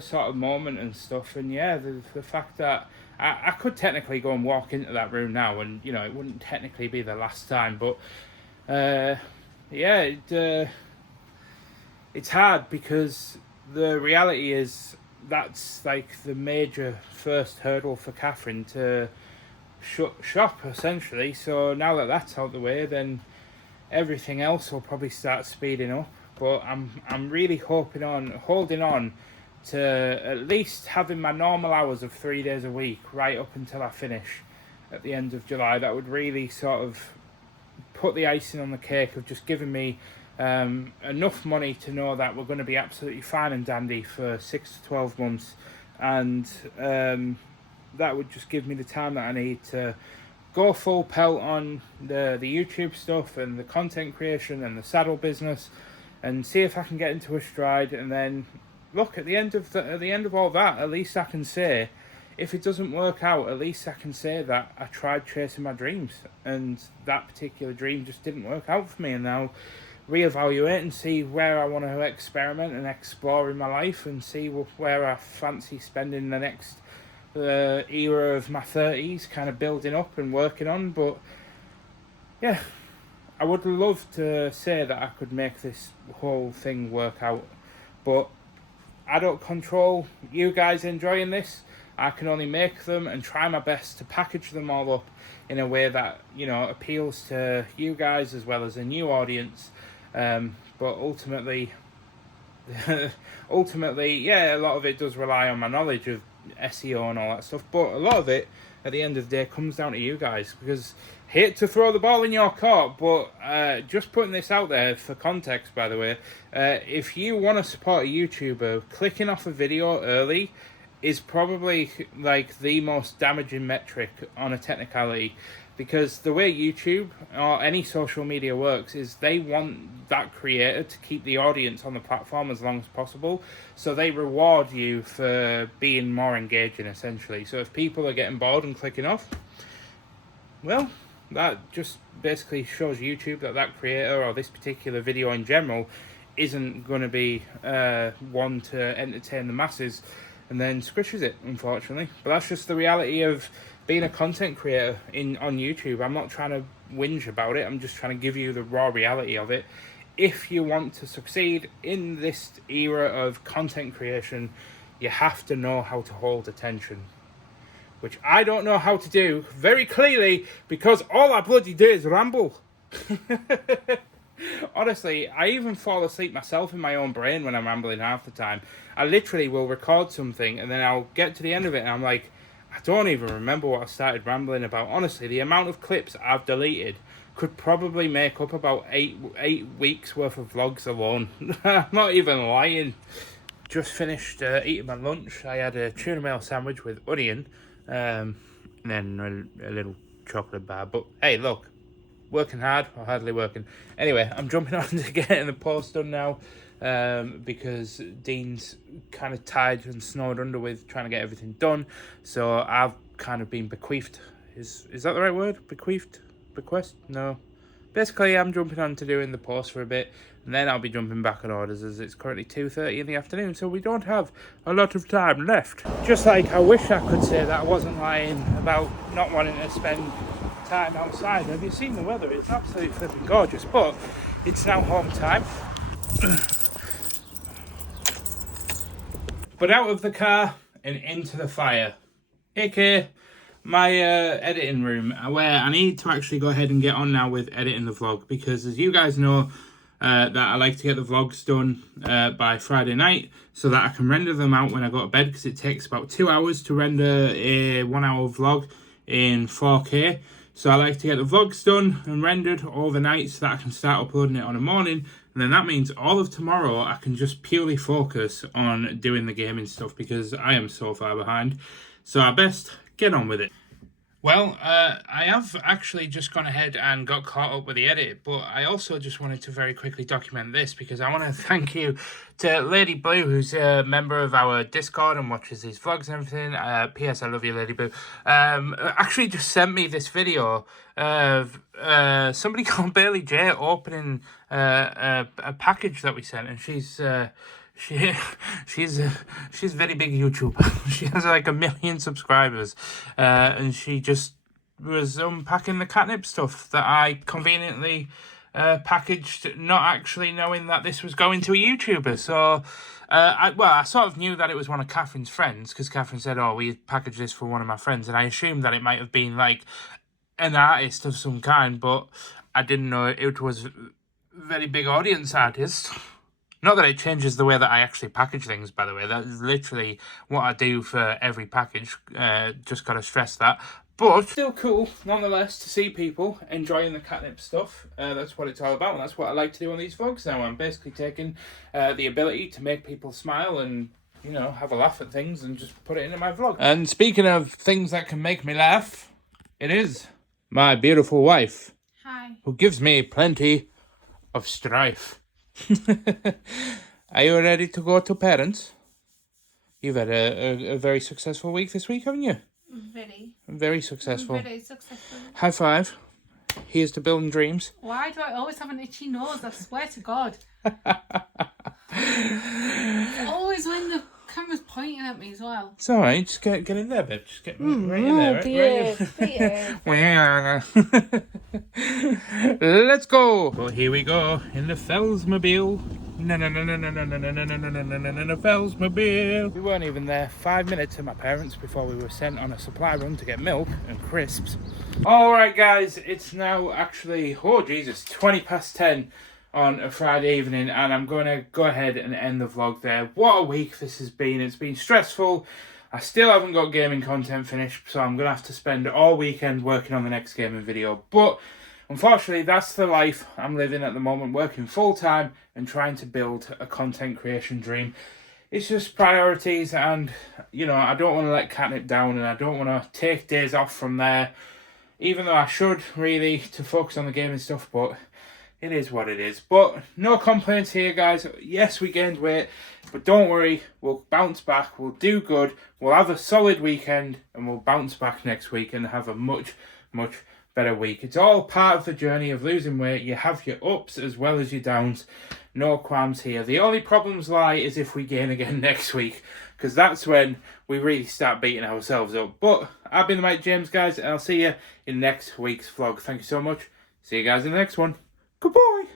sort of moment and stuff, and yeah, the fact that I could technically go and walk into that room now, and you know it wouldn't technically be the last time, but yeah, it's hard because the reality is that's like the major first hurdle for Catherine to shut shop essentially. So now that that's out the way, then everything else will probably start speeding up. But I'm really holding on to at least having my normal hours of 3 days a week right up until I finish at the end of July. That would really sort of put the icing on the cake of just giving me enough money to know that we're going to be absolutely fine and dandy for 6 to 12 months, and that would just give me the time that I need to go full pelt on the YouTube stuff and the content creation and the saddle business, and see if I can get into a stride. And then look, at the end of all that, at least I can say, if it doesn't work out, at least I can say that I tried chasing my dreams, and that particular dream just didn't work out for me, and now reevaluate and see where I want to experiment and explore in my life, and see where I fancy spending the next era of my 30s, kind of building up and working on. But yeah, I would love to say that I could make this whole thing work out, but I don't control you guys enjoying this. I can only make them and try my best to package them all up in a way that, you know, appeals to you guys as well as a new audience. But ultimately, yeah, a lot of it does rely on my knowledge of SEO and all that stuff. But a lot of it, at the end of the day, comes down to you guys. Because hate to throw the ball in your court, but just putting this out there for context, by the way, if you want to support a YouTuber, clicking off a video early is probably like the most damaging metric on a technicality, because the way YouTube or any social media works is they want that creator to keep the audience on the platform as long as possible, so they reward you for being more engaging essentially. So if people are getting bored and clicking off, well, that just basically shows YouTube that that creator or this particular video in general isn't going to be one to entertain the masses, and then squishes it, unfortunately. But that's just the reality of being a content creator on YouTube. I'm not trying to whinge about it. I'm just trying to give you the raw reality of it. If you want to succeed in this era of content creation, you have to know how to hold attention, which I don't know how to do very clearly, because all I bloody do is ramble. Honestly, I even fall asleep myself in my own brain when I'm rambling half the time. I literally will record something and then I'll get to the end of it and I'm like, I don't even remember what I started rambling about. Honestly, the amount of clips I've deleted could probably make up about eight weeks worth of vlogs alone. I'm not even lying. Just finished eating my lunch. I had a tuna mayo sandwich with onion, and then a little chocolate bar. But hey, look, working hard or hardly working. Anyway, I'm jumping on to getting the post done now, because Dean's kind of tired and snowed under with trying to get everything done. So I've kind of been bequeathed. Is that the right word? Bequeathed? Bequest? No. Basically, I'm jumping on to doing the post for a bit, and then I'll be jumping back on orders, as it's currently 2:30 in the afternoon, so we don't have a lot of time left. Just like I wish I could say that I wasn't lying about not wanting to spend time outside. Have you seen the weather? It's absolutely flipping gorgeous, but it's now home time. But out of the car and into the fire, aka my editing room, where I need to actually go ahead and get on now with editing the vlog, because as you guys know, that I like to get the vlogs done by Friday night, so that I can render them out when I go to bed, because it takes about 2 hours to render a 1 hour vlog in 4K. So I like to get the vlogs done and rendered overnight so that I can start uploading it on a morning, and then that means all of tomorrow I can just purely focus on doing the gaming stuff, because I am so far behind. So I best get on with it. Well, I have actually just gone ahead and got caught up with the edit, but I also just wanted to very quickly document this, because I want to thank you to Lady Blue, who's a member of our Discord and watches these vlogs and everything. P.S. I love you, Lady Blue. Actually just sent me this video of somebody called Bailey J opening a package that we sent, and she's a very big YouTuber. She has like 1 million subscribers, and she just was unpacking the Katnipp stuff that I conveniently packaged, not actually knowing that this was going to a YouTuber. So I sort of knew that it was one of Catherine's friends, because Catherine said, oh, we packaged this for one of my friends, and I assumed that it might have been like an artist of some kind, but I didn't know it was a very big audience artist. Not that it changes the way that I actually package things, by the way. That is literally what I do for every package. Just got to stress that. But still cool, nonetheless, to see people enjoying the Katnipp stuff. That's what it's all about, and that's what I like to do on these vlogs now. I'm basically taking the ability to make people smile and, you know, have a laugh at things and just put it into my vlog. And speaking of things that can make me laugh, it is my beautiful wife. Hi. Who gives me plenty of strife. Are you ready to go to parents? You've had a very successful week this week, haven't you? Very successful. Very successful. High five. Here's to building dreams. Why do I always have an itchy nose? I swear to God. It's always when the camera's pointing at me as well. It's all right. Just get in there, babe. Just get right in there. Right? Let's go. Well, here we go in the Fellsmobile. No, Fellsmobile. We weren't even there 5 minutes at my parents' before we were sent on a supply run to get milk and crisps. All right, guys. It's now actually, oh Jesus, 10:20 on a Friday evening, and I'm going to go ahead and end the vlog there. What a week this has been. It's been stressful. I still haven't got gaming content finished, so I'm going to have to spend all weekend working on the next gaming video. But unfortunately, that's the life I'm living at the moment, working full-time and trying to build a content creation dream. it's just priorities, and you know, I don't want to let Katnipp down, and I don't want to take days off from there, even though I should really, to focus on the game and stuff, but it is what it is. But no complaints here, guys. Yes, we gained weight, but don't worry, we'll bounce back, we'll do good, we'll have a solid weekend, and we'll bounce back next week and have a much better week. It's all part of the journey of losing weight. You have your ups as well as your downs. No qualms here. The only problems lie is if we gain again next week, because that's when we really start beating ourselves up. But I've been the Mike James, guys, and I'll see you in next week's vlog. Thank you so much. See you guys in the next one. Goodbye.